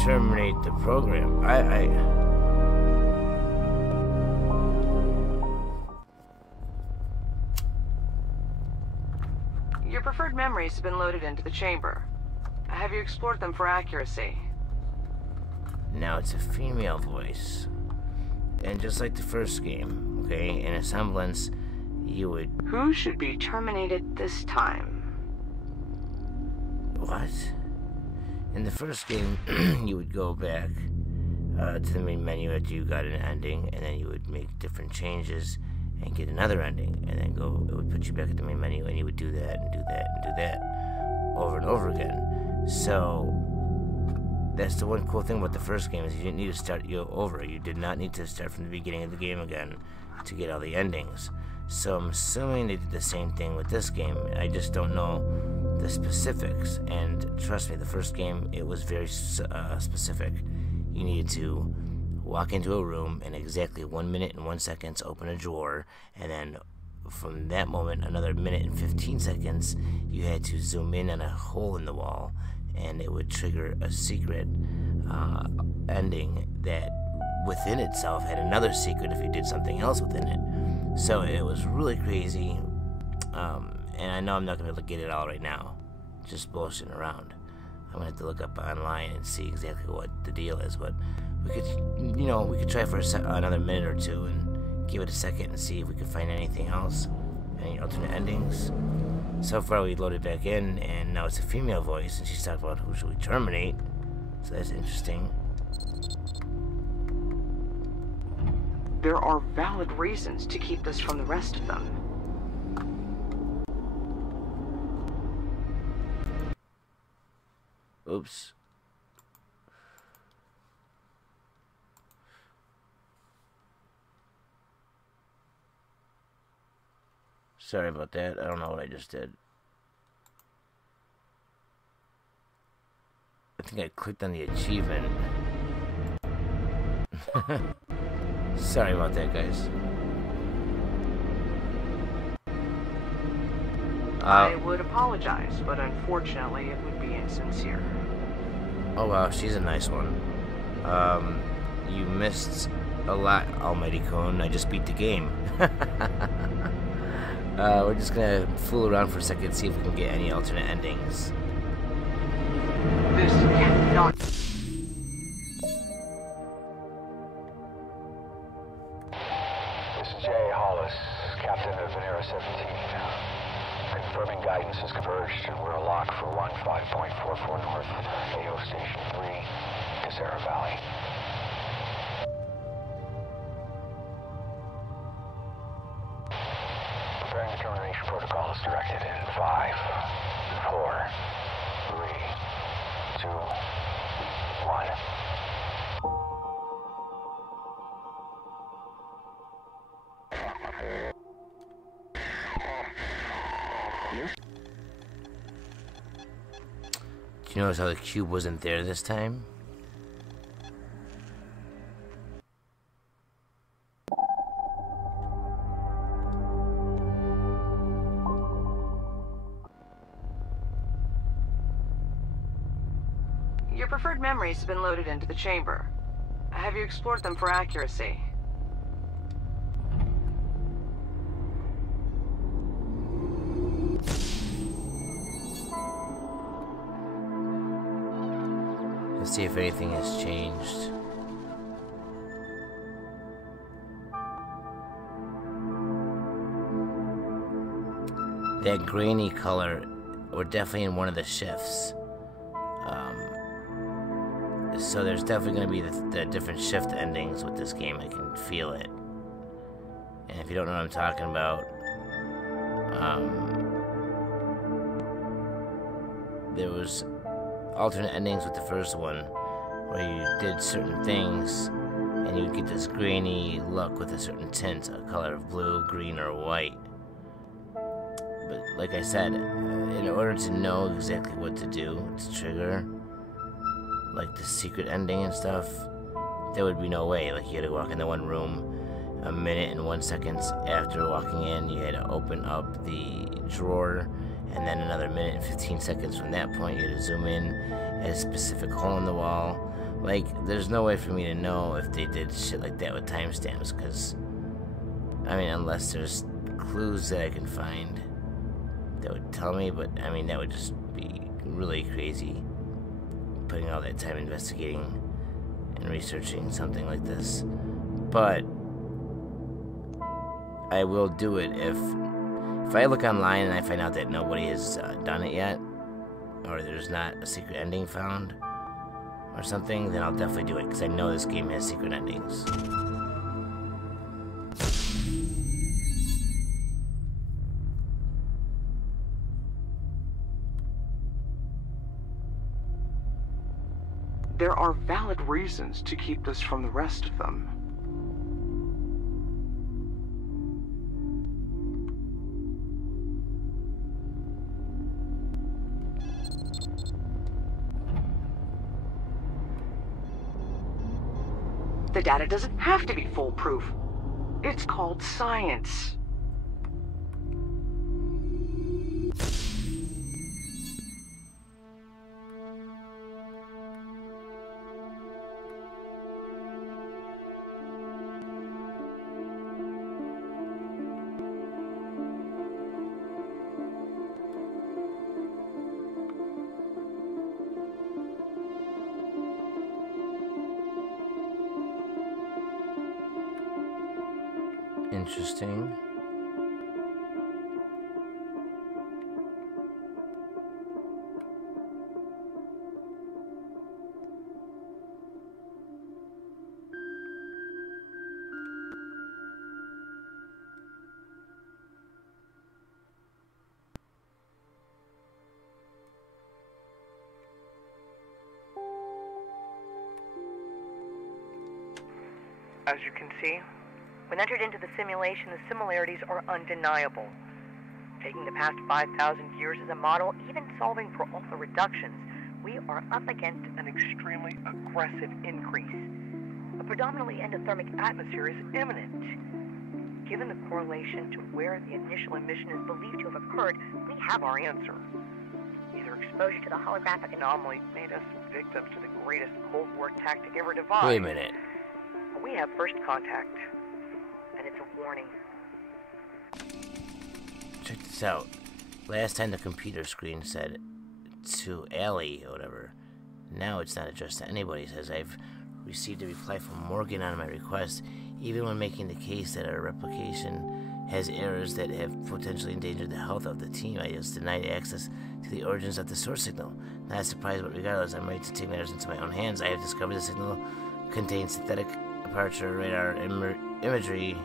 terminate the program. Your preferred memories have been loaded into the chamber. Have you explored them for accuracy? Now it's a female voice. And just like the first game, okay, in Asemblance, you would... Who should be terminated this time? What? In the first game, you would go back to the main menu after you got an ending, and then you would make different changes and get another ending, and then it would put you back at the main menu, and you would do that, and do that, and do that, over and over again. So, that's the one cool thing about the first game, is you didn't need to start over. You did not need to start from the beginning of the game again to get all the endings. So I'm assuming they did the same thing with this game. I just don't know the specifics, and trust me, the first game, it was very specific. You needed to walk into a room in exactly 1 minute and 1 second, open a drawer, and then from that moment, another minute and 15 seconds, you had to zoom in on a hole in the wall, and it would trigger a secret ending that within itself had another secret if you did something else within it. So it was really crazy, and I know I'm not going to be able to get it all right now, just bullshitting around. I'm going to have to look up online and see exactly what the deal is, but we could, we could try for another minute or two and give it a second and see if we could find anything else, any alternate endings. So far we loaded back in, and now it's a female voice, and she's talking about who should we terminate, so that's interesting. There are valid reasons to keep this from the rest of them. Oops. Sorry about that. I don't know what I just did. I think I clicked on the achievement. Sorry about that, guys. I would apologize, but unfortunately it would be insincere. Oh wow, she's a nice one. You missed a lot, Almighty Cone. I just beat the game. We're just gonna fool around for a second, see if we can get any alternate endings. This cannot... This is Jay Hollis, captain of Venera 17. Confirming guidance has converged, and we're a lock for 15.44 north, AO Station 3, Casera Valley. Preparing the termination protocol is directed in 5, 4, 3, 2, 1. Do you notice how the cube wasn't there this time? Your preferred memories have been loaded into the chamber. Have you explored them for accuracy? Let's see if anything has changed. That grainy color, we're definitely in one of the shifts. So there's definitely going to be the different shift endings with this game. I can feel it. And if you don't know what I'm talking about, there was alternate endings with the first one where you did certain things and you get this grainy look with a certain tint, a color of blue, green, or white. But like I said, in order to know exactly what to do to trigger, like the secret ending and stuff, there would be no way. Like, you had to walk into one room, a minute and 1 second after walking in, you had to open up the drawer, and then another minute and 15 seconds from that point, you had to zoom in at a specific hole in the wall. Like, there's no way for me to know if they did shit like that with timestamps, because, I mean, unless there's clues that I can find that would tell me, but, I mean, that would just be really crazy, putting all that time investigating and researching something like this. But I will do it if I look online and I find out that nobody has done it yet, or there's not a secret ending found or something, then I'll definitely do it, because I know this game has secret endings. There are valid reasons to keep this from the rest of them. The data doesn't have to be foolproof. It's called science. Interesting. As you can see, when entered into the simulation, the similarities are undeniable. Taking the past 5,000 years as a model, even solving for all the reductions, we are up against an extremely aggressive increase. A predominantly endothermic atmosphere is imminent. Given the correlation to where the initial emission is believed to have occurred, we have our answer. Either exposure to the holographic anomaly made us victims to the greatest Cold War tactic ever devised. Wait a minute. We have first contact, and it's a warning. Check this out. Last time the computer screen said to Allie or whatever. Now it's not addressed to anybody. It says I've received a reply from Morgan on my request, even when making the case that our replication has errors that have potentially endangered the health of the team. I just denied access to the origins of the source signal. Not surprised, but regardless, I'm ready to take matters into my own hands. I have discovered the signal contains synthetic aperture radar imagery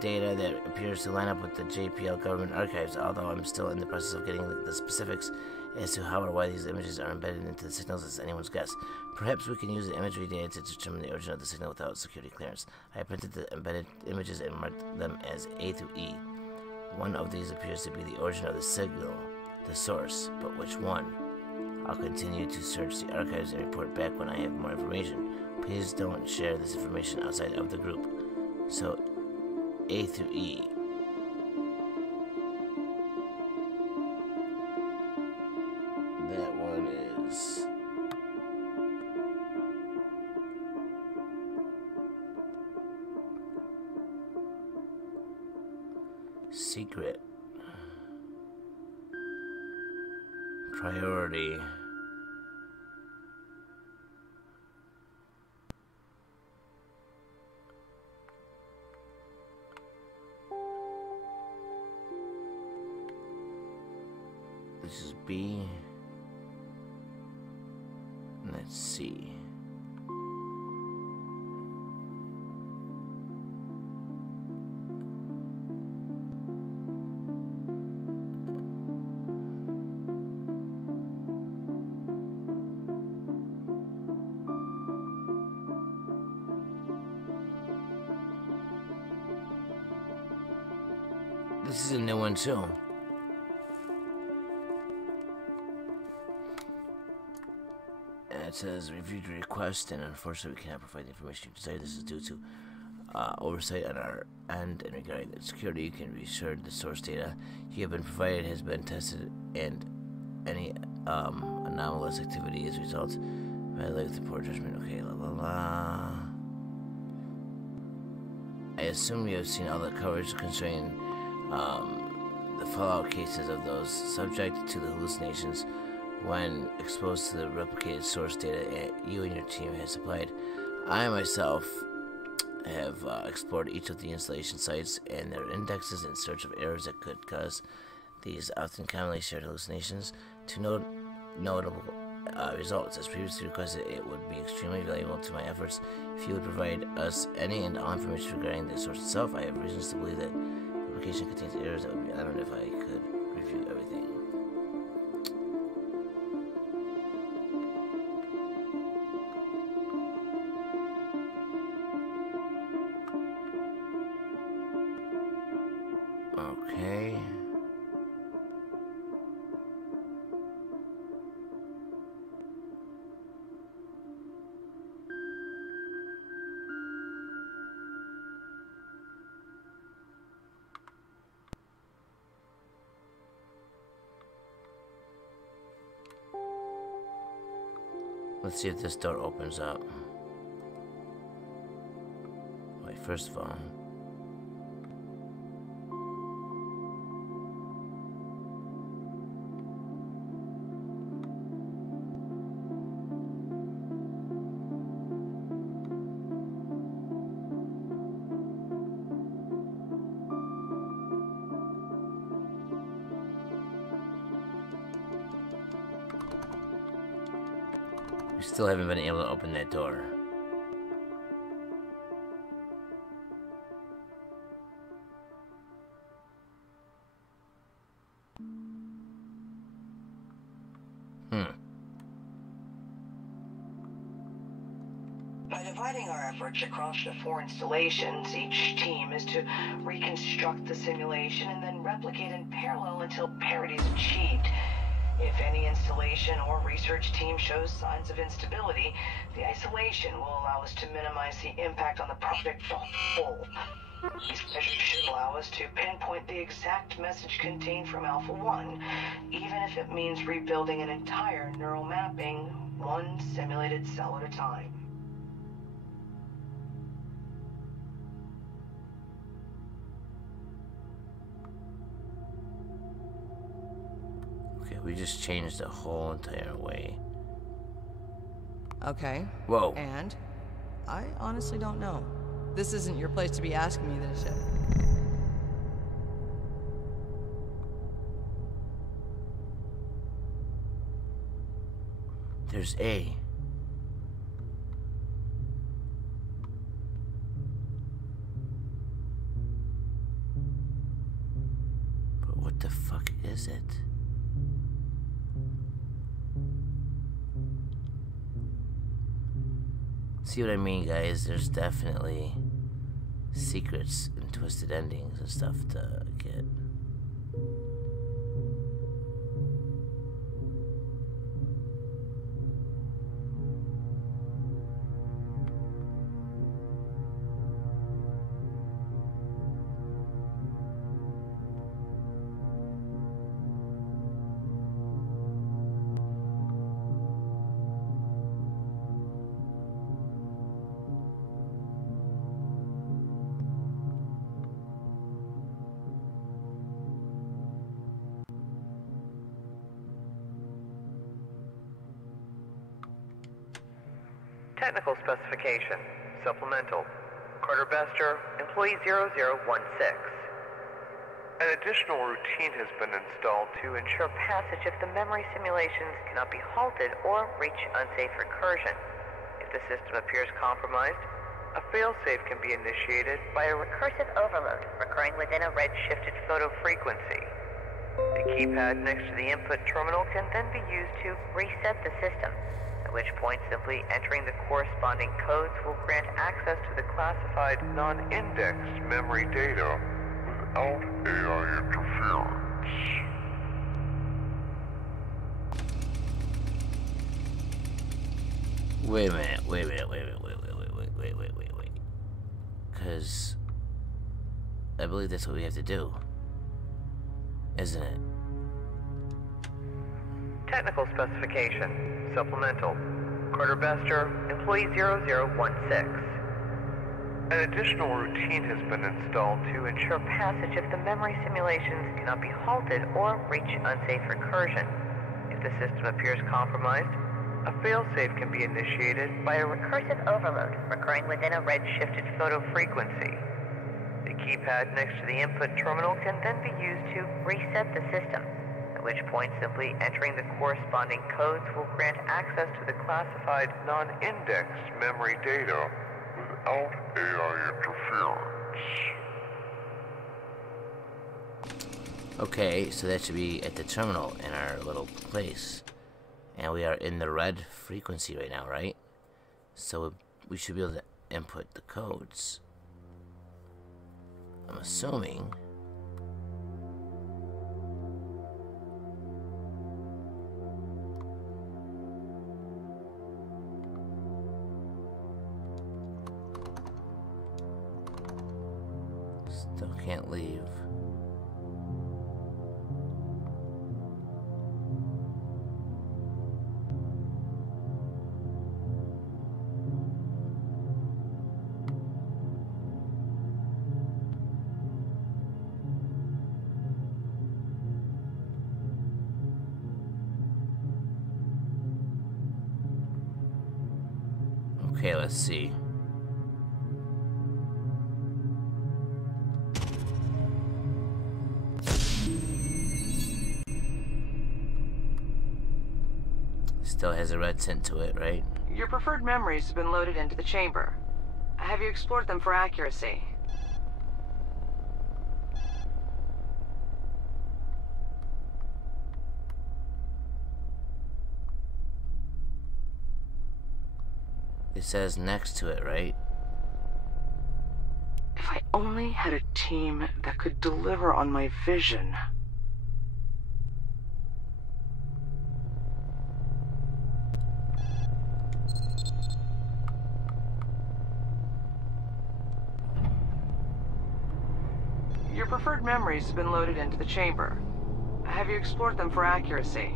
data that appears to line up with the JPL government archives, although I'm still in the process of getting the specifics as to how or why these images are embedded into the signals is anyone's guess. Perhaps we can use the imagery data to determine the origin of the signal without security clearance. I printed the embedded images and marked them as A through E. One of these appears to be the origin of the signal, the source, but which one? I'll continue to search the archives and report back when I have more information. Please don't share this information outside of the group. So, A through E. That one is... secret. Priority. This is B. And that's C. This is a new one too. It says reviewed your request, and unfortunately we cannot provide the information you desire. This is due to oversight on our end, and regarding the security, you can be assured the source data you have been provided has been tested, and any anomalous activity is a result of the poor judgment. Okay, blah blah blah. I assume you have seen all the coverage concerning the fallout cases of those subject to the hallucinations when exposed to the replicated source data you and your team have supplied. I myself have explored each of the installation sites and their indexes in search of errors that could cause these often commonly shared hallucinations to notable results. As previously requested, it would be extremely valuable to my efforts if you would provide us any and all information regarding the source itself. I have reasons to believe that the application contains errors that would be, I don't know if I could review everything. Okay. Let's see if this door opens up. Wait, first of all, we still haven't been able to open that door. By dividing our efforts across the 4 installations, each team is to reconstruct the simulation and then replicate in parallel until parity is achieved. If any installation or research team shows signs of instability, the isolation will allow us to minimize the impact on the project as a whole. These measures should allow us to pinpoint the exact message contained from Alpha 1, even if it means rebuilding an entire neural mapping, one simulated cell at a time. Okay, we just changed the whole entire way. Okay. Whoa. And? I honestly don't know. This isn't your place to be asking me this shit. There's A. But what the fuck is it? See what I mean, guys? There's definitely secrets and twisted endings and stuff to get. Technical specification. Supplemental. Carter Bester, employee 0016. An additional routine has been installed to ensure passage if the memory simulations cannot be halted or reach unsafe recursion. If the system appears compromised, a failsafe can be initiated by a recursive overload recurring within a red-shifted photo frequency. The keypad next to the input terminal can then be used to reset the system, at which point simply entering the corresponding codes will grant access to the classified non-indexed memory data. without AI interference. Wait a minute, wait. Because I believe that's what we have to do, isn't it? Technical specification. Supplemental. Carter Bester, employee 0016. An additional routine has been installed to ensure passage of the memory simulations cannot be halted or reach unsafe recursion. If the system appears compromised, a failsafe can be initiated by a recursive overload recurring within a red-shifted photo frequency. The keypad next to the input terminal can then be used to reset the system, at which point simply entering the corresponding codes will grant access to the classified non-indexed memory data without AI interference. Okay, so that should be at the terminal in our little place. And we are in the red frequency right now, right? So we should be able to input the codes. I'm assuming. Still can't leave. Okay, let's see. Still has a red tint to it, right? Your preferred memories have been loaded into the chamber. Have you explored them for accuracy? It says next to it, right? If I only had a team that could deliver on my vision. Your preferred memories have been loaded into the chamber. Have you explored them for accuracy?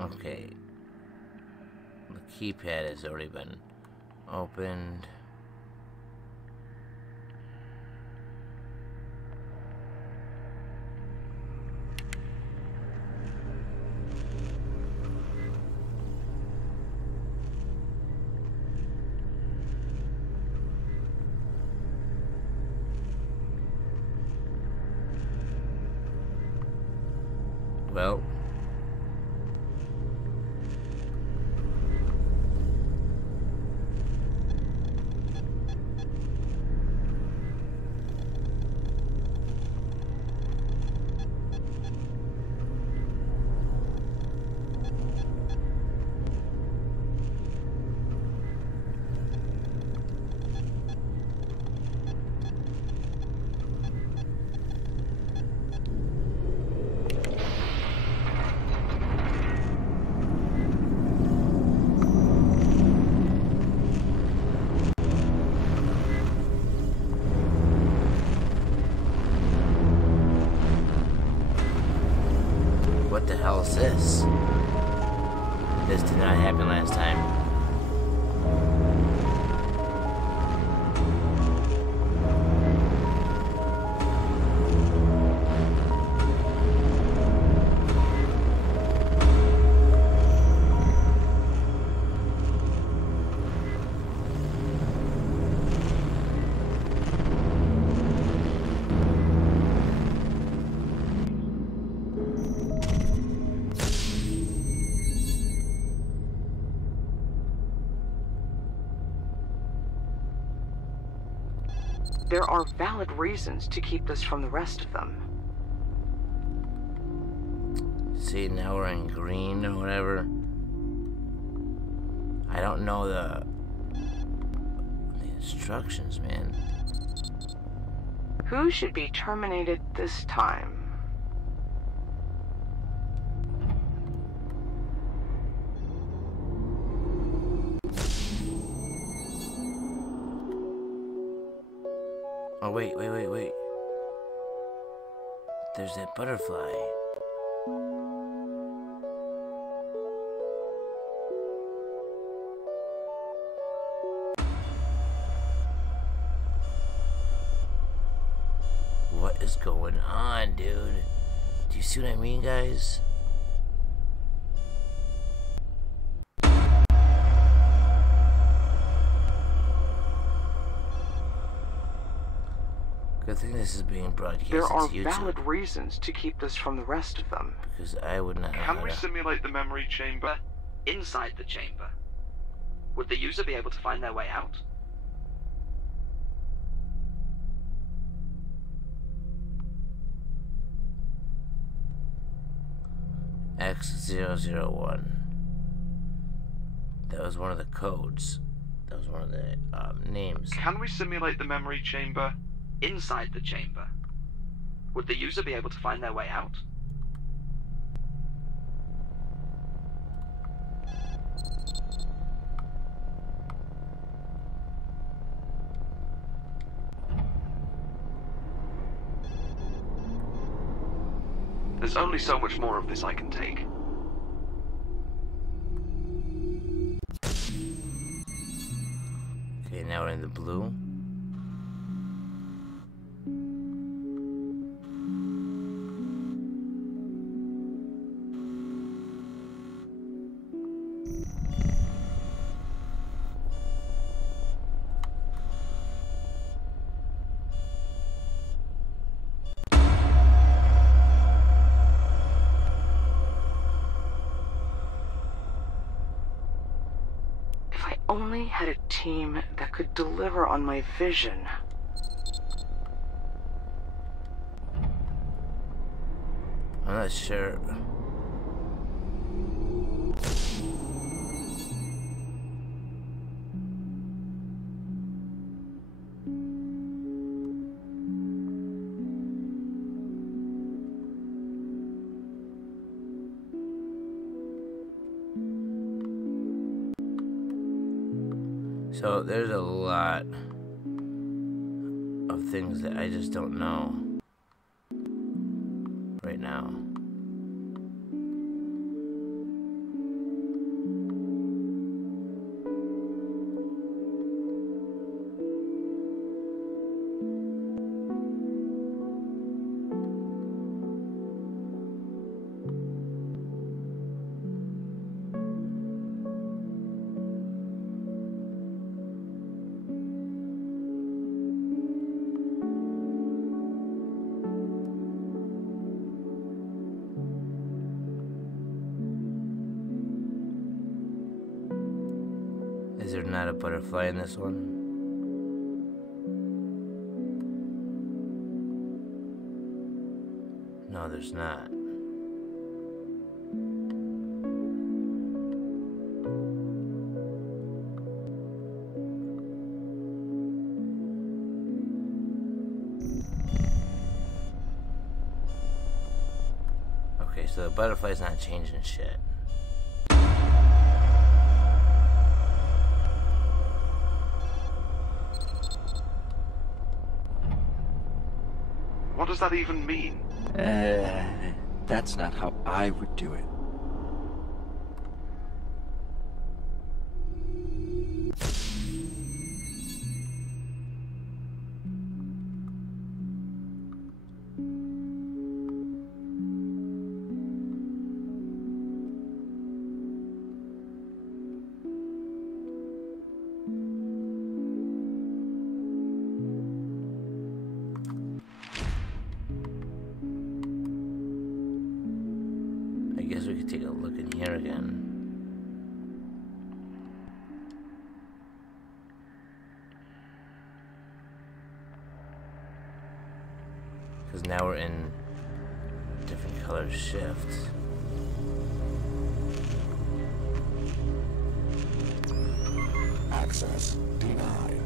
Okay. The keypad has already been opened. Well, what the hell is this? This did not happen last time. There are valid reasons to keep this from the rest of them. See, now we're in green or whatever. I don't know the instructions, man. Who should be terminated this time? Oh, wait. There's that butterfly. What is going on, dude? Do you see what I mean, guys? Good thing this is being broadcast. There are to YouTube, valid reasons to keep this from the rest of them. because I would not. Can we simulate the memory chamber inside the chamber? Would the user be able to find their way out? X001. That was one of the codes. That was one of the names. Can we simulate the memory chamber inside the chamber? Would the user be able to find their way out? There's only so much more of this I can take. Okay, now we're in the blue. Only had a team that could deliver on my vision. I'm not sure. So there's a lot of things that I just don't know right now. Is there not a butterfly in this one? No, there's not. Okay, so the butterfly's not changing shit. What does that even mean? That's not how I would do it. I guess we could take a look in here again. Now we're in different color shifts. Access denied.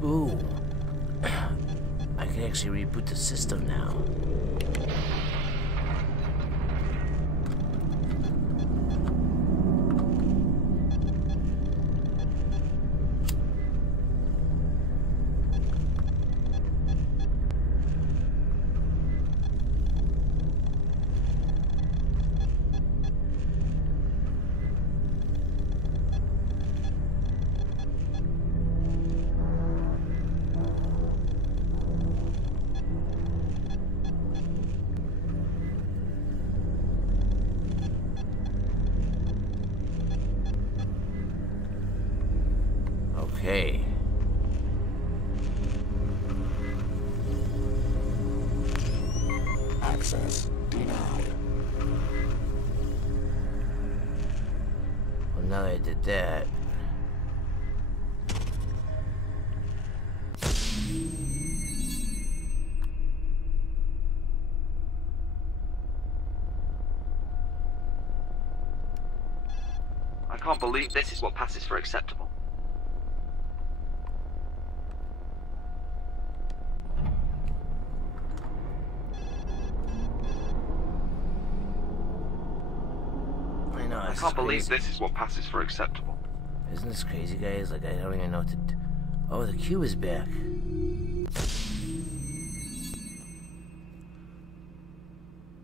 Ooh. I can actually reboot the system now. Okay. Access denied. Well, now that I did that. I can't believe this is what passes for acceptable. I can't believe this is what passes for acceptable. Isn't this crazy, guys? Like, I don't even know what to do. Oh, the cube is back.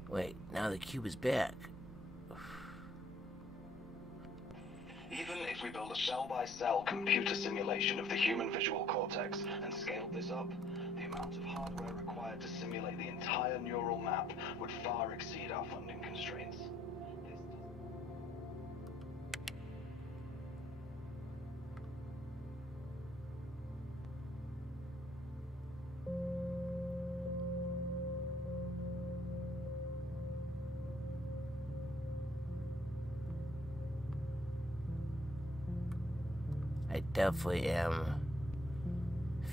Wait, now the cube is back. Even if we build a cell-by-cell computer simulation of the human visual cortex and scaled this up, the amount of hardware required to simulate the entire neural map would far exceed our funding constraints. I definitely am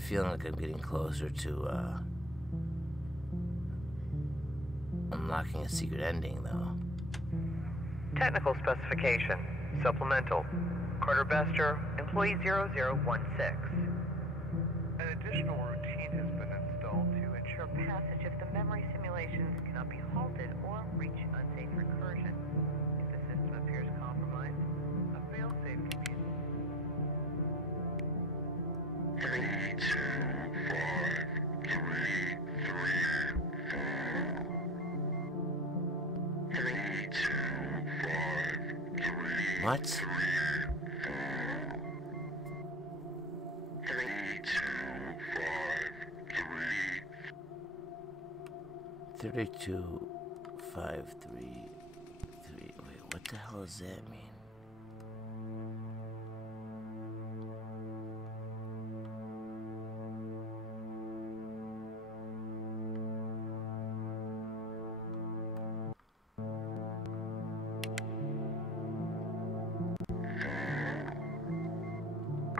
feeling like I'm getting closer to unlocking a secret ending, though. Technical specification. Supplemental. Carter Bester, employee 0016. An additional routine has been installed to ensure passage if the memory simulations cannot be halted or reach unsafe recursion. If the system appears compromised, a fail-safe can be 3, 2, 5, 3, 3, 4. 3, 2, 5, 3. What? 3, 2, 5, 3. 32, 5, 3, 3. Wait, what the hell does that mean?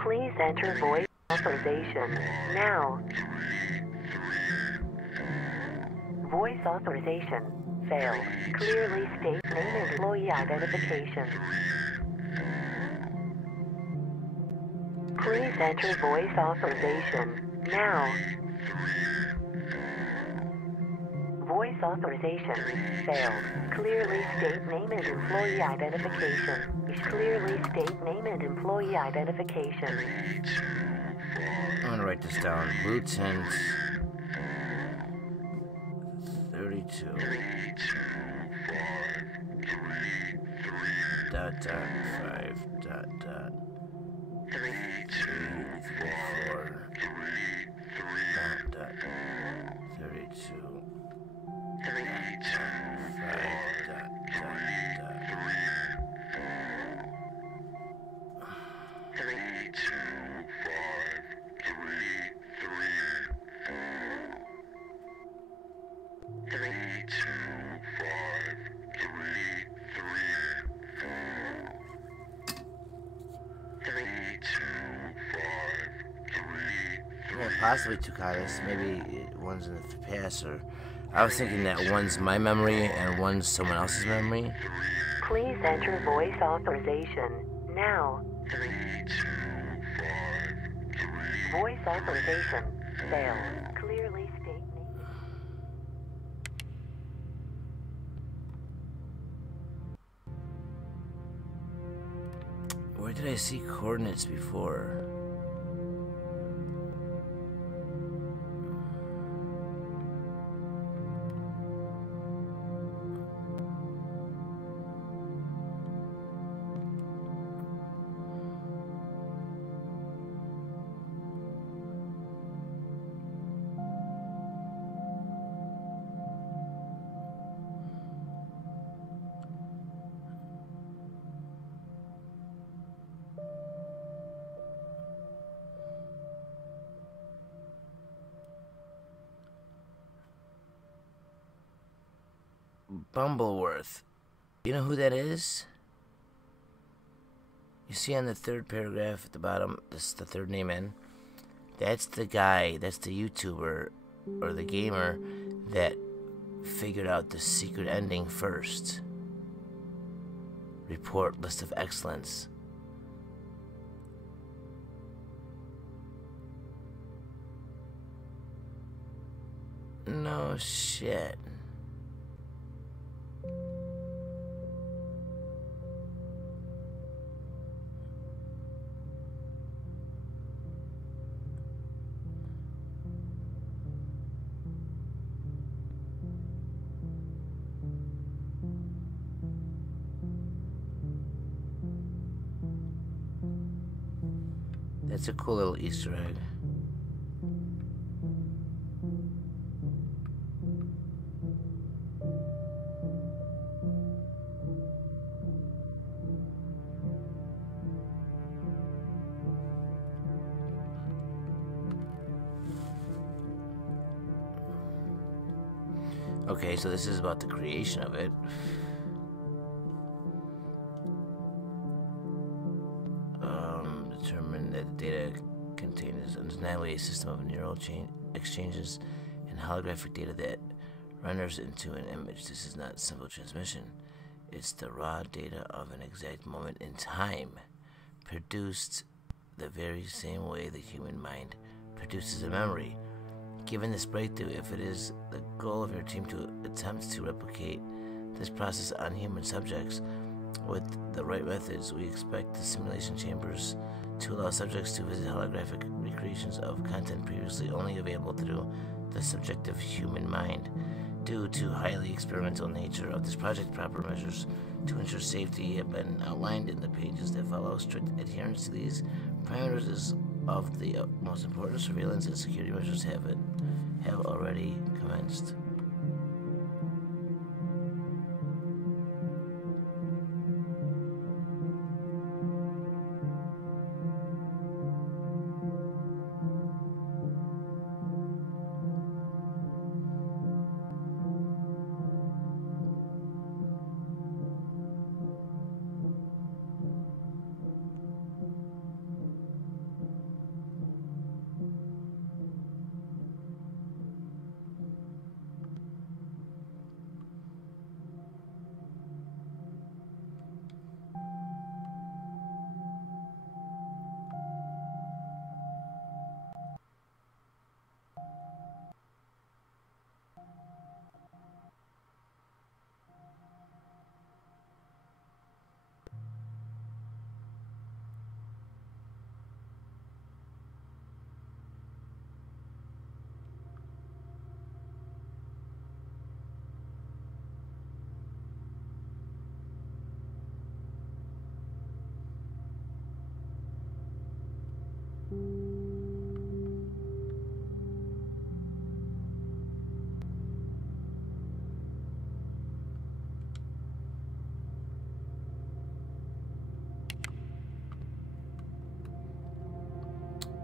Please enter voice authorization now. Voice authorization failed. Clearly state name and employee identification. Please enter voice authorization now. Voice authorization failed. Clearly state name and employee identification. Clearly state name and employee identification. I'm gonna write this down. Lieutenant 32. Dot dot 5 dot dot 3 3 4 dot dot 32 5 dot dot dot 3 2 5 Yeah, possibly two copies. Maybe one's in the past, or I was thinking that one's my memory and one's someone else's memory. Please enter voice authorization now. Voice authorization failed. Clearly state name. Where did I see coordinates before? Bumbleworth. You know who that is? You see on the third paragraph at the bottom, this is the third name in. That's the guy, that's the YouTuber or the gamer that figured out the secret ending first. Report list of excellence. No shit. That's a cool little Easter egg. Okay, so this is about the creation of it. Determine that the data contains undeniably a system of neural exchanges and holographic data that renders into an image. This is not simple transmission. It's the raw data of an exact moment in time, produced the very same way the human mind produces a memory. Given this breakthrough, if it is the goal of your team to attempt to replicate this process on human subjects with the right methods, we expect the simulation chambers to allow subjects to visit holographic recreations of content previously only available through the subjective human mind. Due to highly experimental nature of this project, proper measures to ensure safety have been outlined in the pages that follow. Strict adherence to these parameters is of the utmost importance. Surveillance and security measures have already commenced.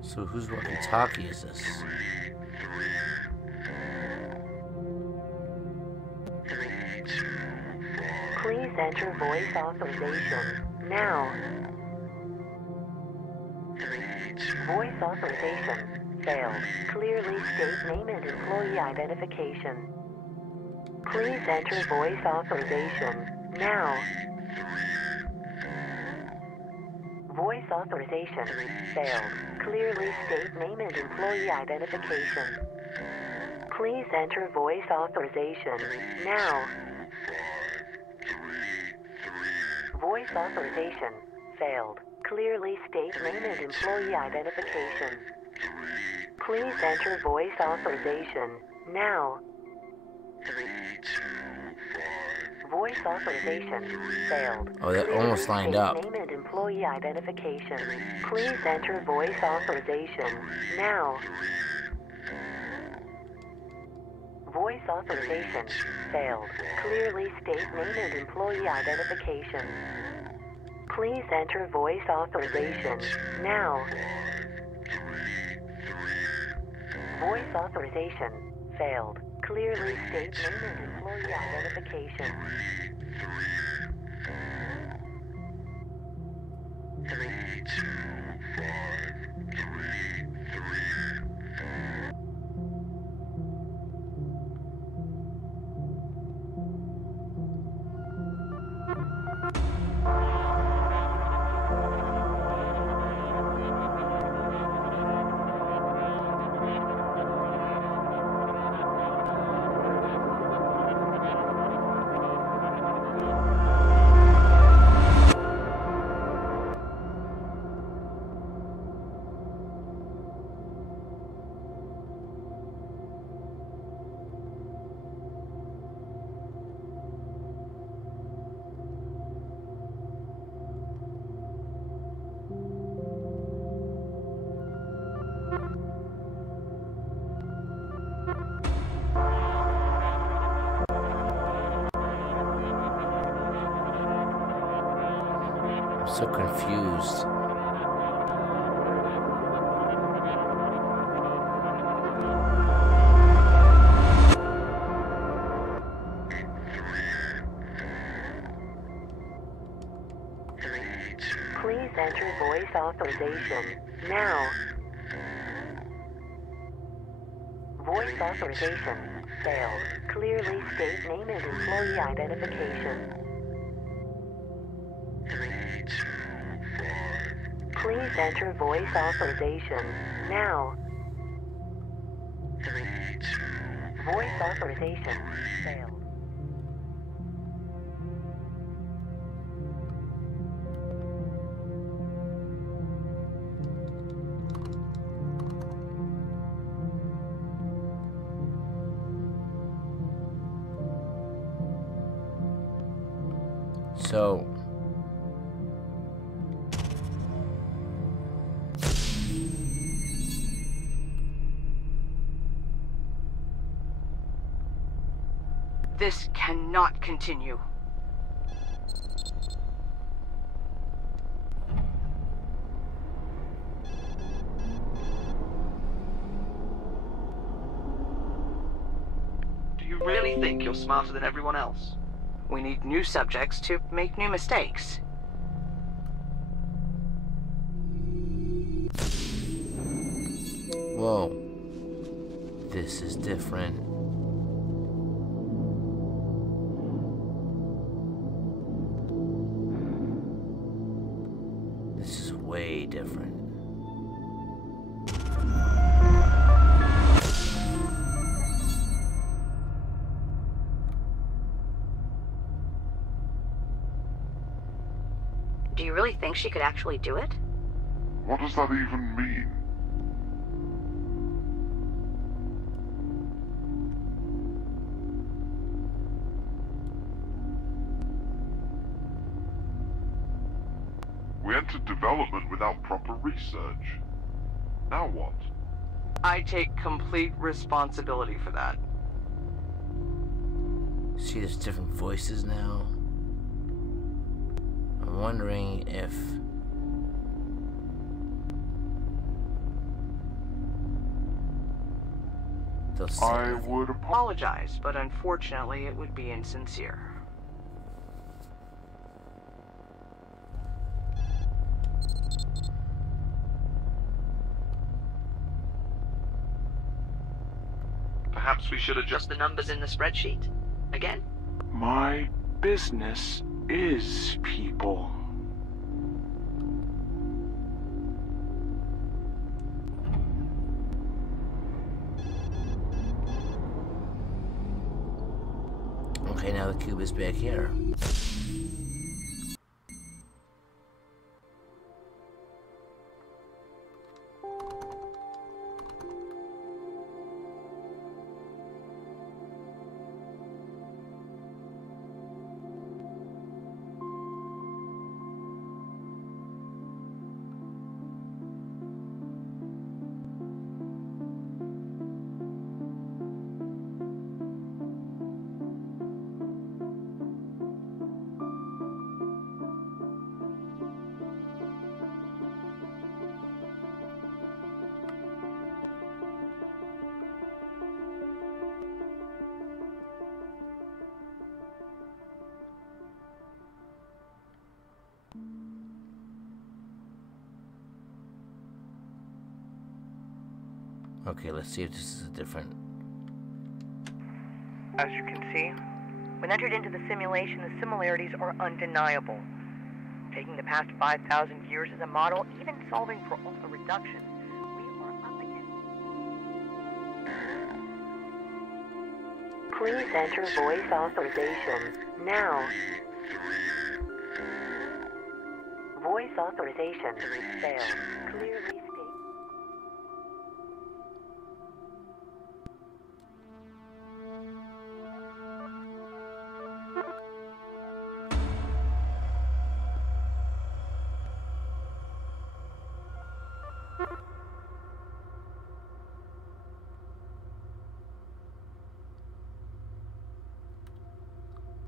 So whose walkie-talkie is this? Please enter voice authorization now. Voice authorization failed. Clearly state name and employee identification. Please enter voice authorization now. Voice authorization failed. Clearly state name and employee identification. Please enter voice authorization now. Voice authorization failed. Clearly state name and employee identification. Please enter voice authorization now. Voice authorization failed. Oh, they're almost lined up. Name and employee identification. Please enter voice authorization now. Voice authorization failed. Clearly state name and employee identification. Please enter voice authorization now. Voice authorization failed. Clearly state name and employee identification. So confused. Please enter voice authorization now. Voice authorization failed. Clearly state name and employee identification. Please enter voice authorization now. Voice authorization failed. So This cannot continue. Do you really think you're smarter than everyone else? We need new subjects to make new mistakes. whoa. This is different. This is way different. Do you really think she could actually do it? What does that even mean? We entered development without proper research. Now what? I take complete responsibility for that. See, there's different voices now. I'm wondering if they'll say I would apologize, but unfortunately it would be insincere. Perhaps we should adjust the numbers in the spreadsheet. Again? My business is people. Okay, now the cube is back here. Okay, let's see if this is a different... As you can see, when entered into the simulation, the similarities are undeniable. Taking the past 5,000 years as a model, even solving for all the reductions, we are up against... Please enter voice authorization now. Voice authorization failed. Clearly state.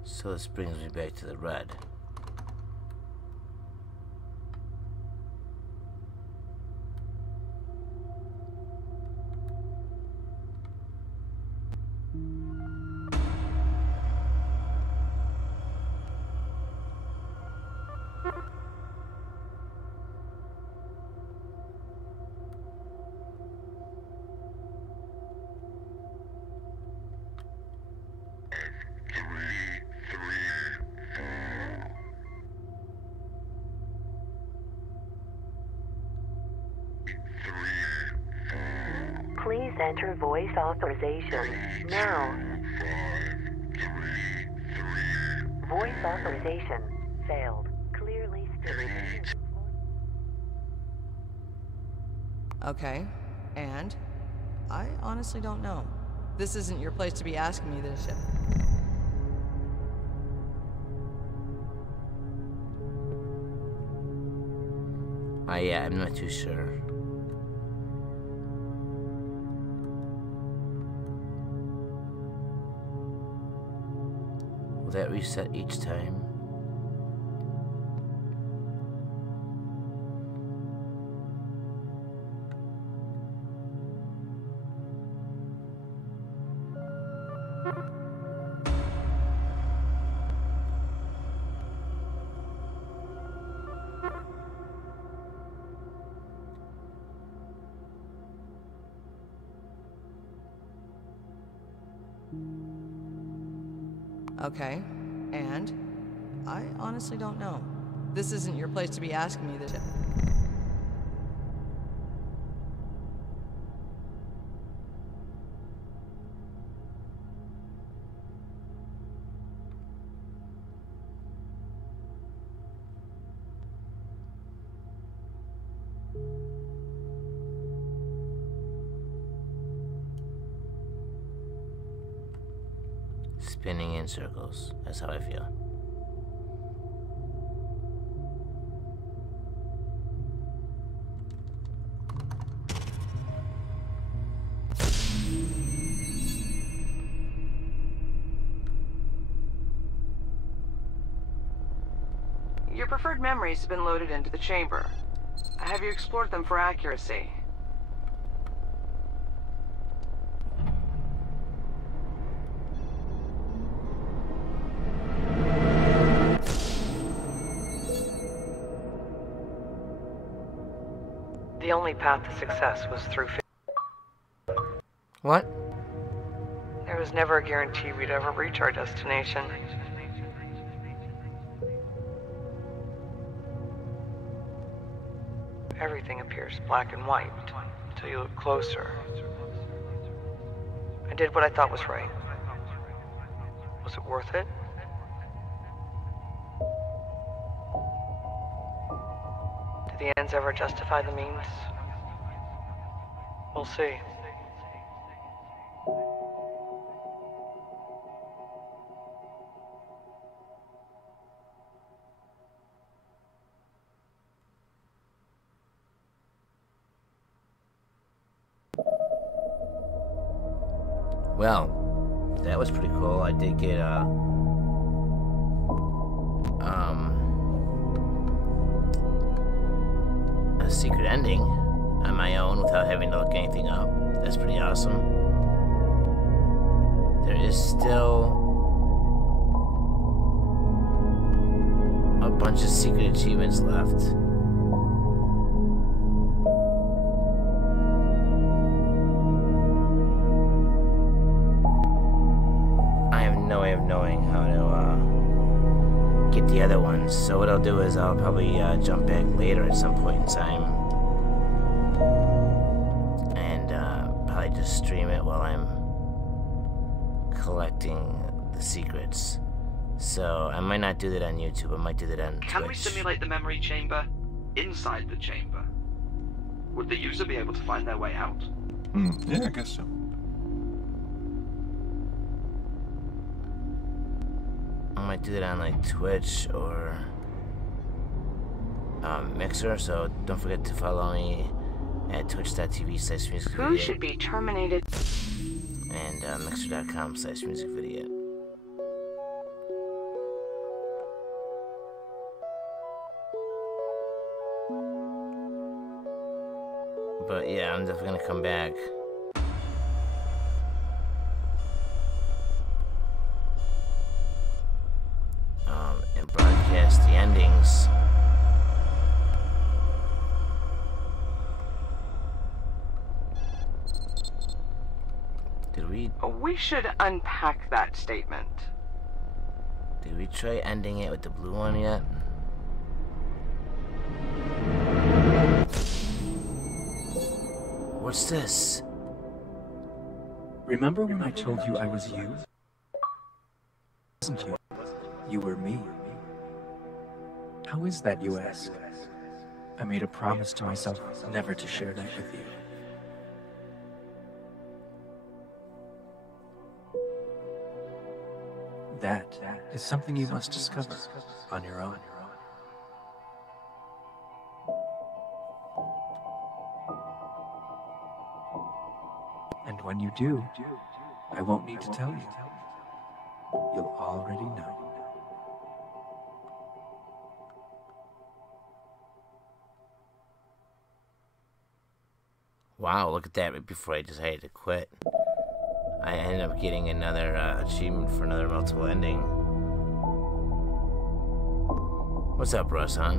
So this brings me back to the red. Please enter voice authorization now. Voice authorization failed. Clearly stated. Okay, and? I honestly don't know. This isn't your place to be asking me this shit. Yeah, I'm not too sure. Will that reset each time? Okay, and? I honestly don't know. This isn't your place to be asking me this shit. Spinning in circles. That's how I feel. Your preferred memories have been loaded into the chamber. Have you explored them for accuracy? The only path to success was through... What? There was never a guarantee we'd ever reach our destination. Everything appears black and white until you look closer. I did what I thought was right. Was it worth it? Do the ends ever justify the means? We'll see. Well, that was pretty cool. I did get a secret ending on my own without having to look anything up. That's pretty awesome. There is still a bunch of secret achievements left. I have no way of knowing how to get the other ones, so what I'll do is I'll probably jump back later at some point in time and probably just stream it while I'm collecting the secrets. So I might not do that on YouTube, I might do that on Twitch. Can we simulate the memory chamber inside the chamber? Would the user be able to find their way out? Yeah, I guess so. I might do that on like Twitch or Mixer, so don't forget to follow me at twitch.tv/musicvideot. Who should be terminated? And mixer.com/musicvideot. But yeah, I'm definitely gonna come back. And broadcast the endings. Did we... We should unpack that statement. Did we try ending it with the blue one yet? What's this? Remember when I told you I was you? Wasn't you? You were me. How is that, you ask? I made a promise to myself never to share that with you. That is something you must discover on your own. And when you do, I won't need to tell you. You'll already know. Wow, look at that, right before I decided to quit. I ended up getting another achievement for another multiple ending. What's up, Russ, huh?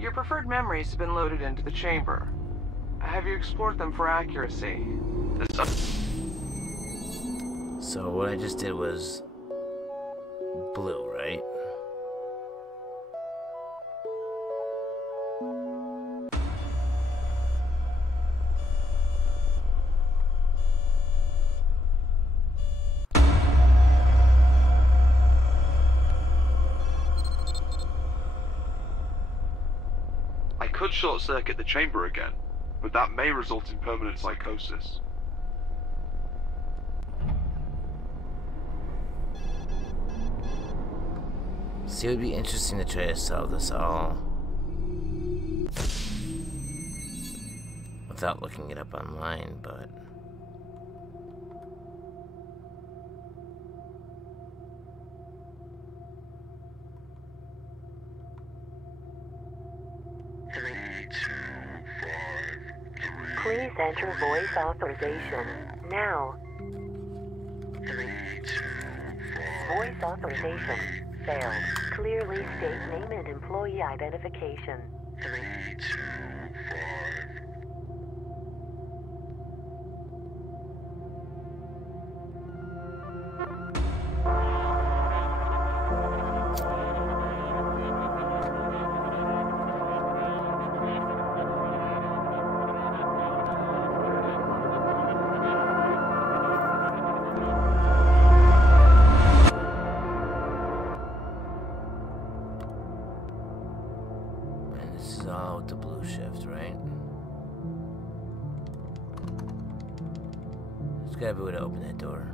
Your preferred memories have been loaded into the chamber. Have you explored them for accuracy? So what I just did was blue, right? I could short-circuit the chamber again, but that may result in permanent psychosis. See, it would be interesting to try to solve this all without looking it up online, but... Please enter voice authorization now. 3, 2, 5. Voice authorization failed. Clearly state name and employee identification. 3, 2, 5. This is all with the blue shift, right? There's gotta be a way to open that door.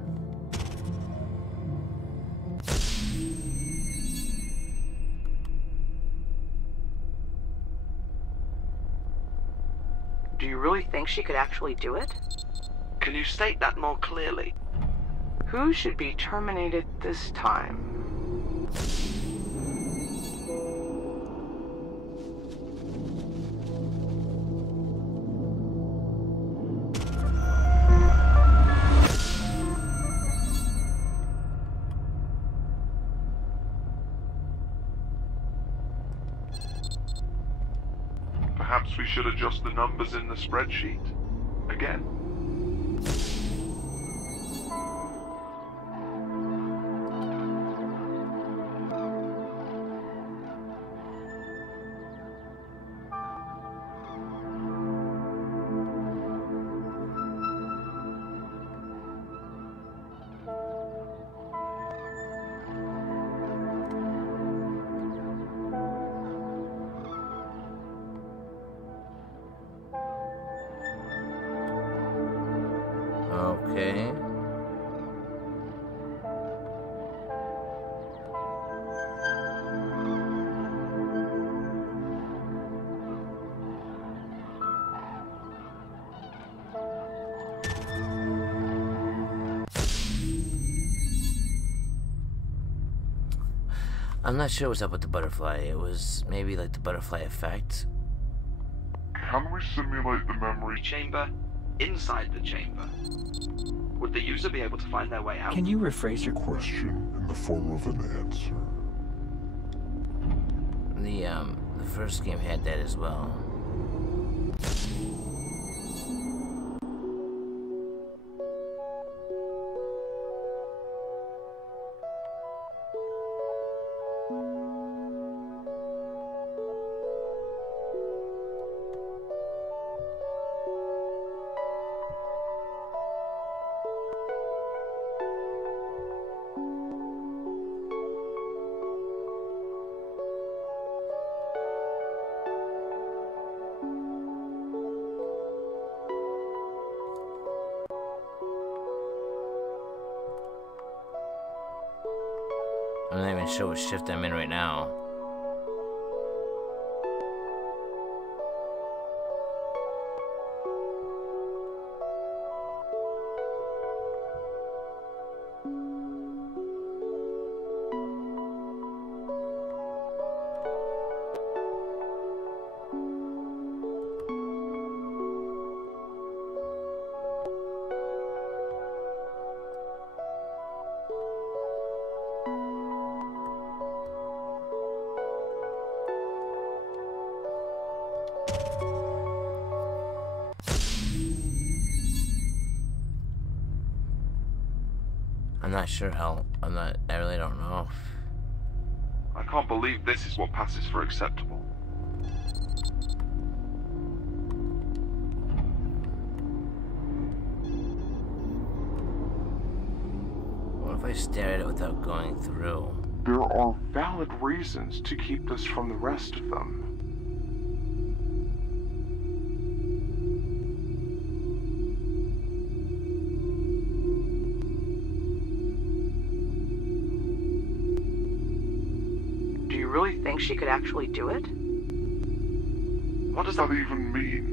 Do you really think she could actually do it? Can you state that more clearly? Who should be terminated this time? Perhaps we should adjust the numbers in the spreadsheet. Again. Okay. I'm not sure what's up with the butterfly. It was maybe like the butterfly effect. Can we simulate the memory Chamber inside the chamber? Would the user be able to find their way out? Can you rephrase your question in the form of an answer? The first game had that as well. I'm not even sure what shift I'm in right now. I'm not sure how. I really don't know. I can't believe this is what passes for acceptable. What if I stare at it without going through? There are valid reasons to keep this from the rest of them. Do you really think she could actually do it? What does that even mean?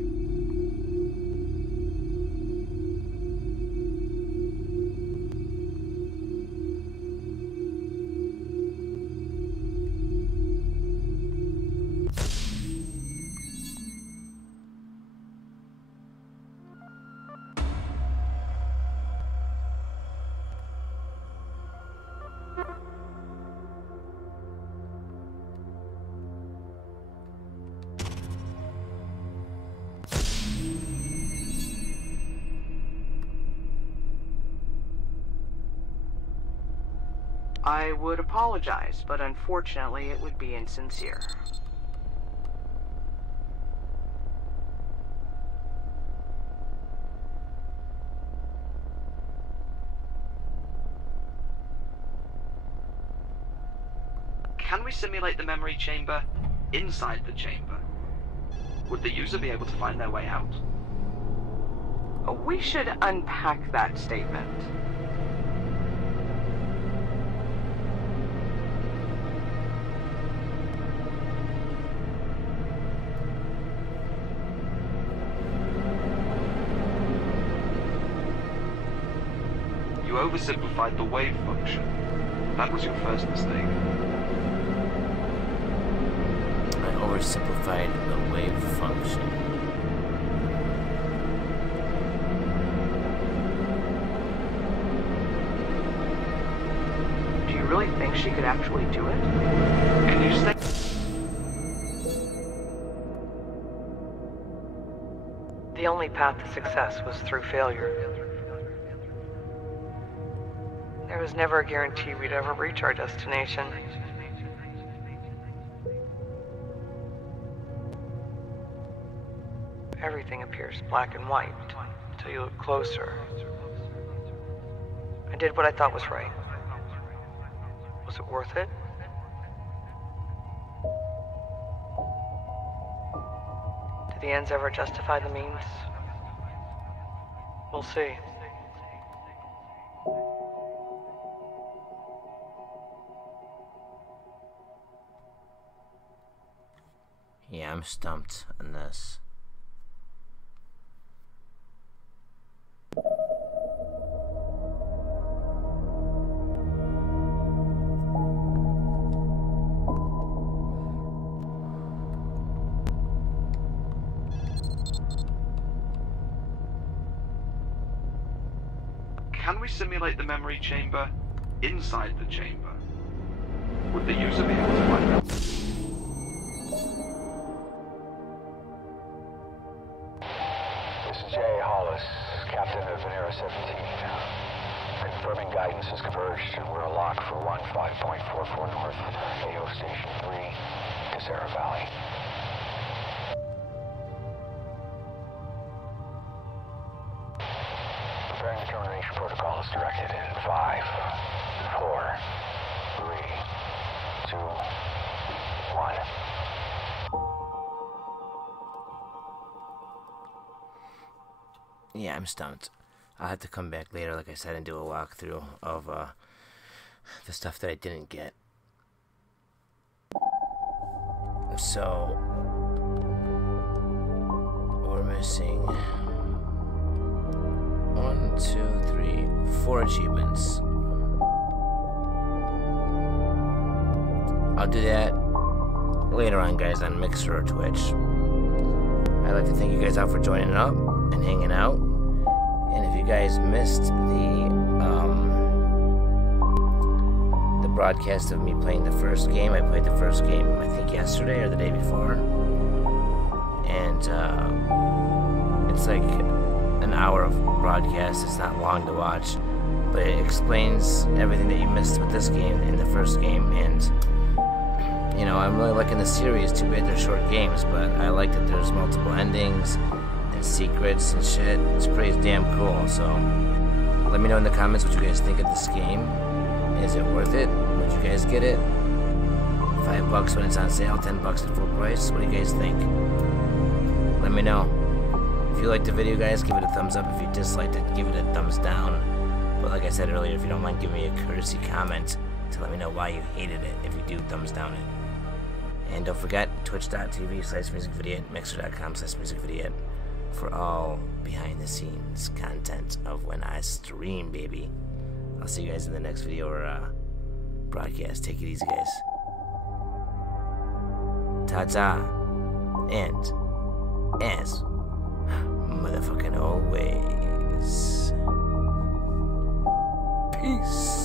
I would apologize, but unfortunately it would be insincere. Can we simulate the memory chamber inside the chamber? Would the user be able to find their way out? We should unpack that statement. You oversimplified the wave function. That was your first mistake. I oversimplified the wave function. Do you really think she could actually do it? Can you stay? The only path to success was through failure. There was never a guarantee we'd ever reach our destination. Everything appears black and white until you look closer. I did what I thought was right. Was it worth it? Did the ends ever justify the means? We'll see. Yeah, I'm stumped on this. Can we simulate the memory chamber inside the chamber? Would the user be able to find out? This is Jay Hollis, captain of Venera 17. Confirming guidance has converged and we're locked for 15.44 north, AO Station 3, Casera Valley. Preparing the termination protocol is directed in 5, 4, 3, 2, 1. Yeah, I'm stumped. I'll have to come back later, like I said, and do a walkthrough of the stuff that I didn't get. So, we're missing 1, 2, 3, 4 achievements. I'll do that later on, guys, on Mixer or Twitch. I'd like to thank you guys out for joining up and hanging out. And if you guys missed the broadcast of me playing the first game, I played the first game, I think yesterday or the day before. And it's like an hour of broadcast. It's not long to watch, but it explains everything that you missed with this game in the first game. And you know, I'm really liking the series. Too bad they're short games, but I like that there's multiple endings and secrets and shit. It's pretty damn cool. So let me know in the comments what you guys think of this game. Is it worth it? Would you guys get it? $5 when it's on sale, $10 at full price. What do you guys think? Let me know. If you liked the video, guys, give it a thumbs up. If you disliked it, give it a thumbs down. But like I said earlier, if you don't mind giving me a courtesy comment to let me know why you hated it, if you do, thumbs down it. And don't forget, twitch.tv/musicvidiot, mixer.com/musicvidiot for all behind-the-scenes content of when I stream, baby. I'll see you guys in the next video or broadcast. Take it easy, guys. Ta-ta. And, as motherfucking always, peace.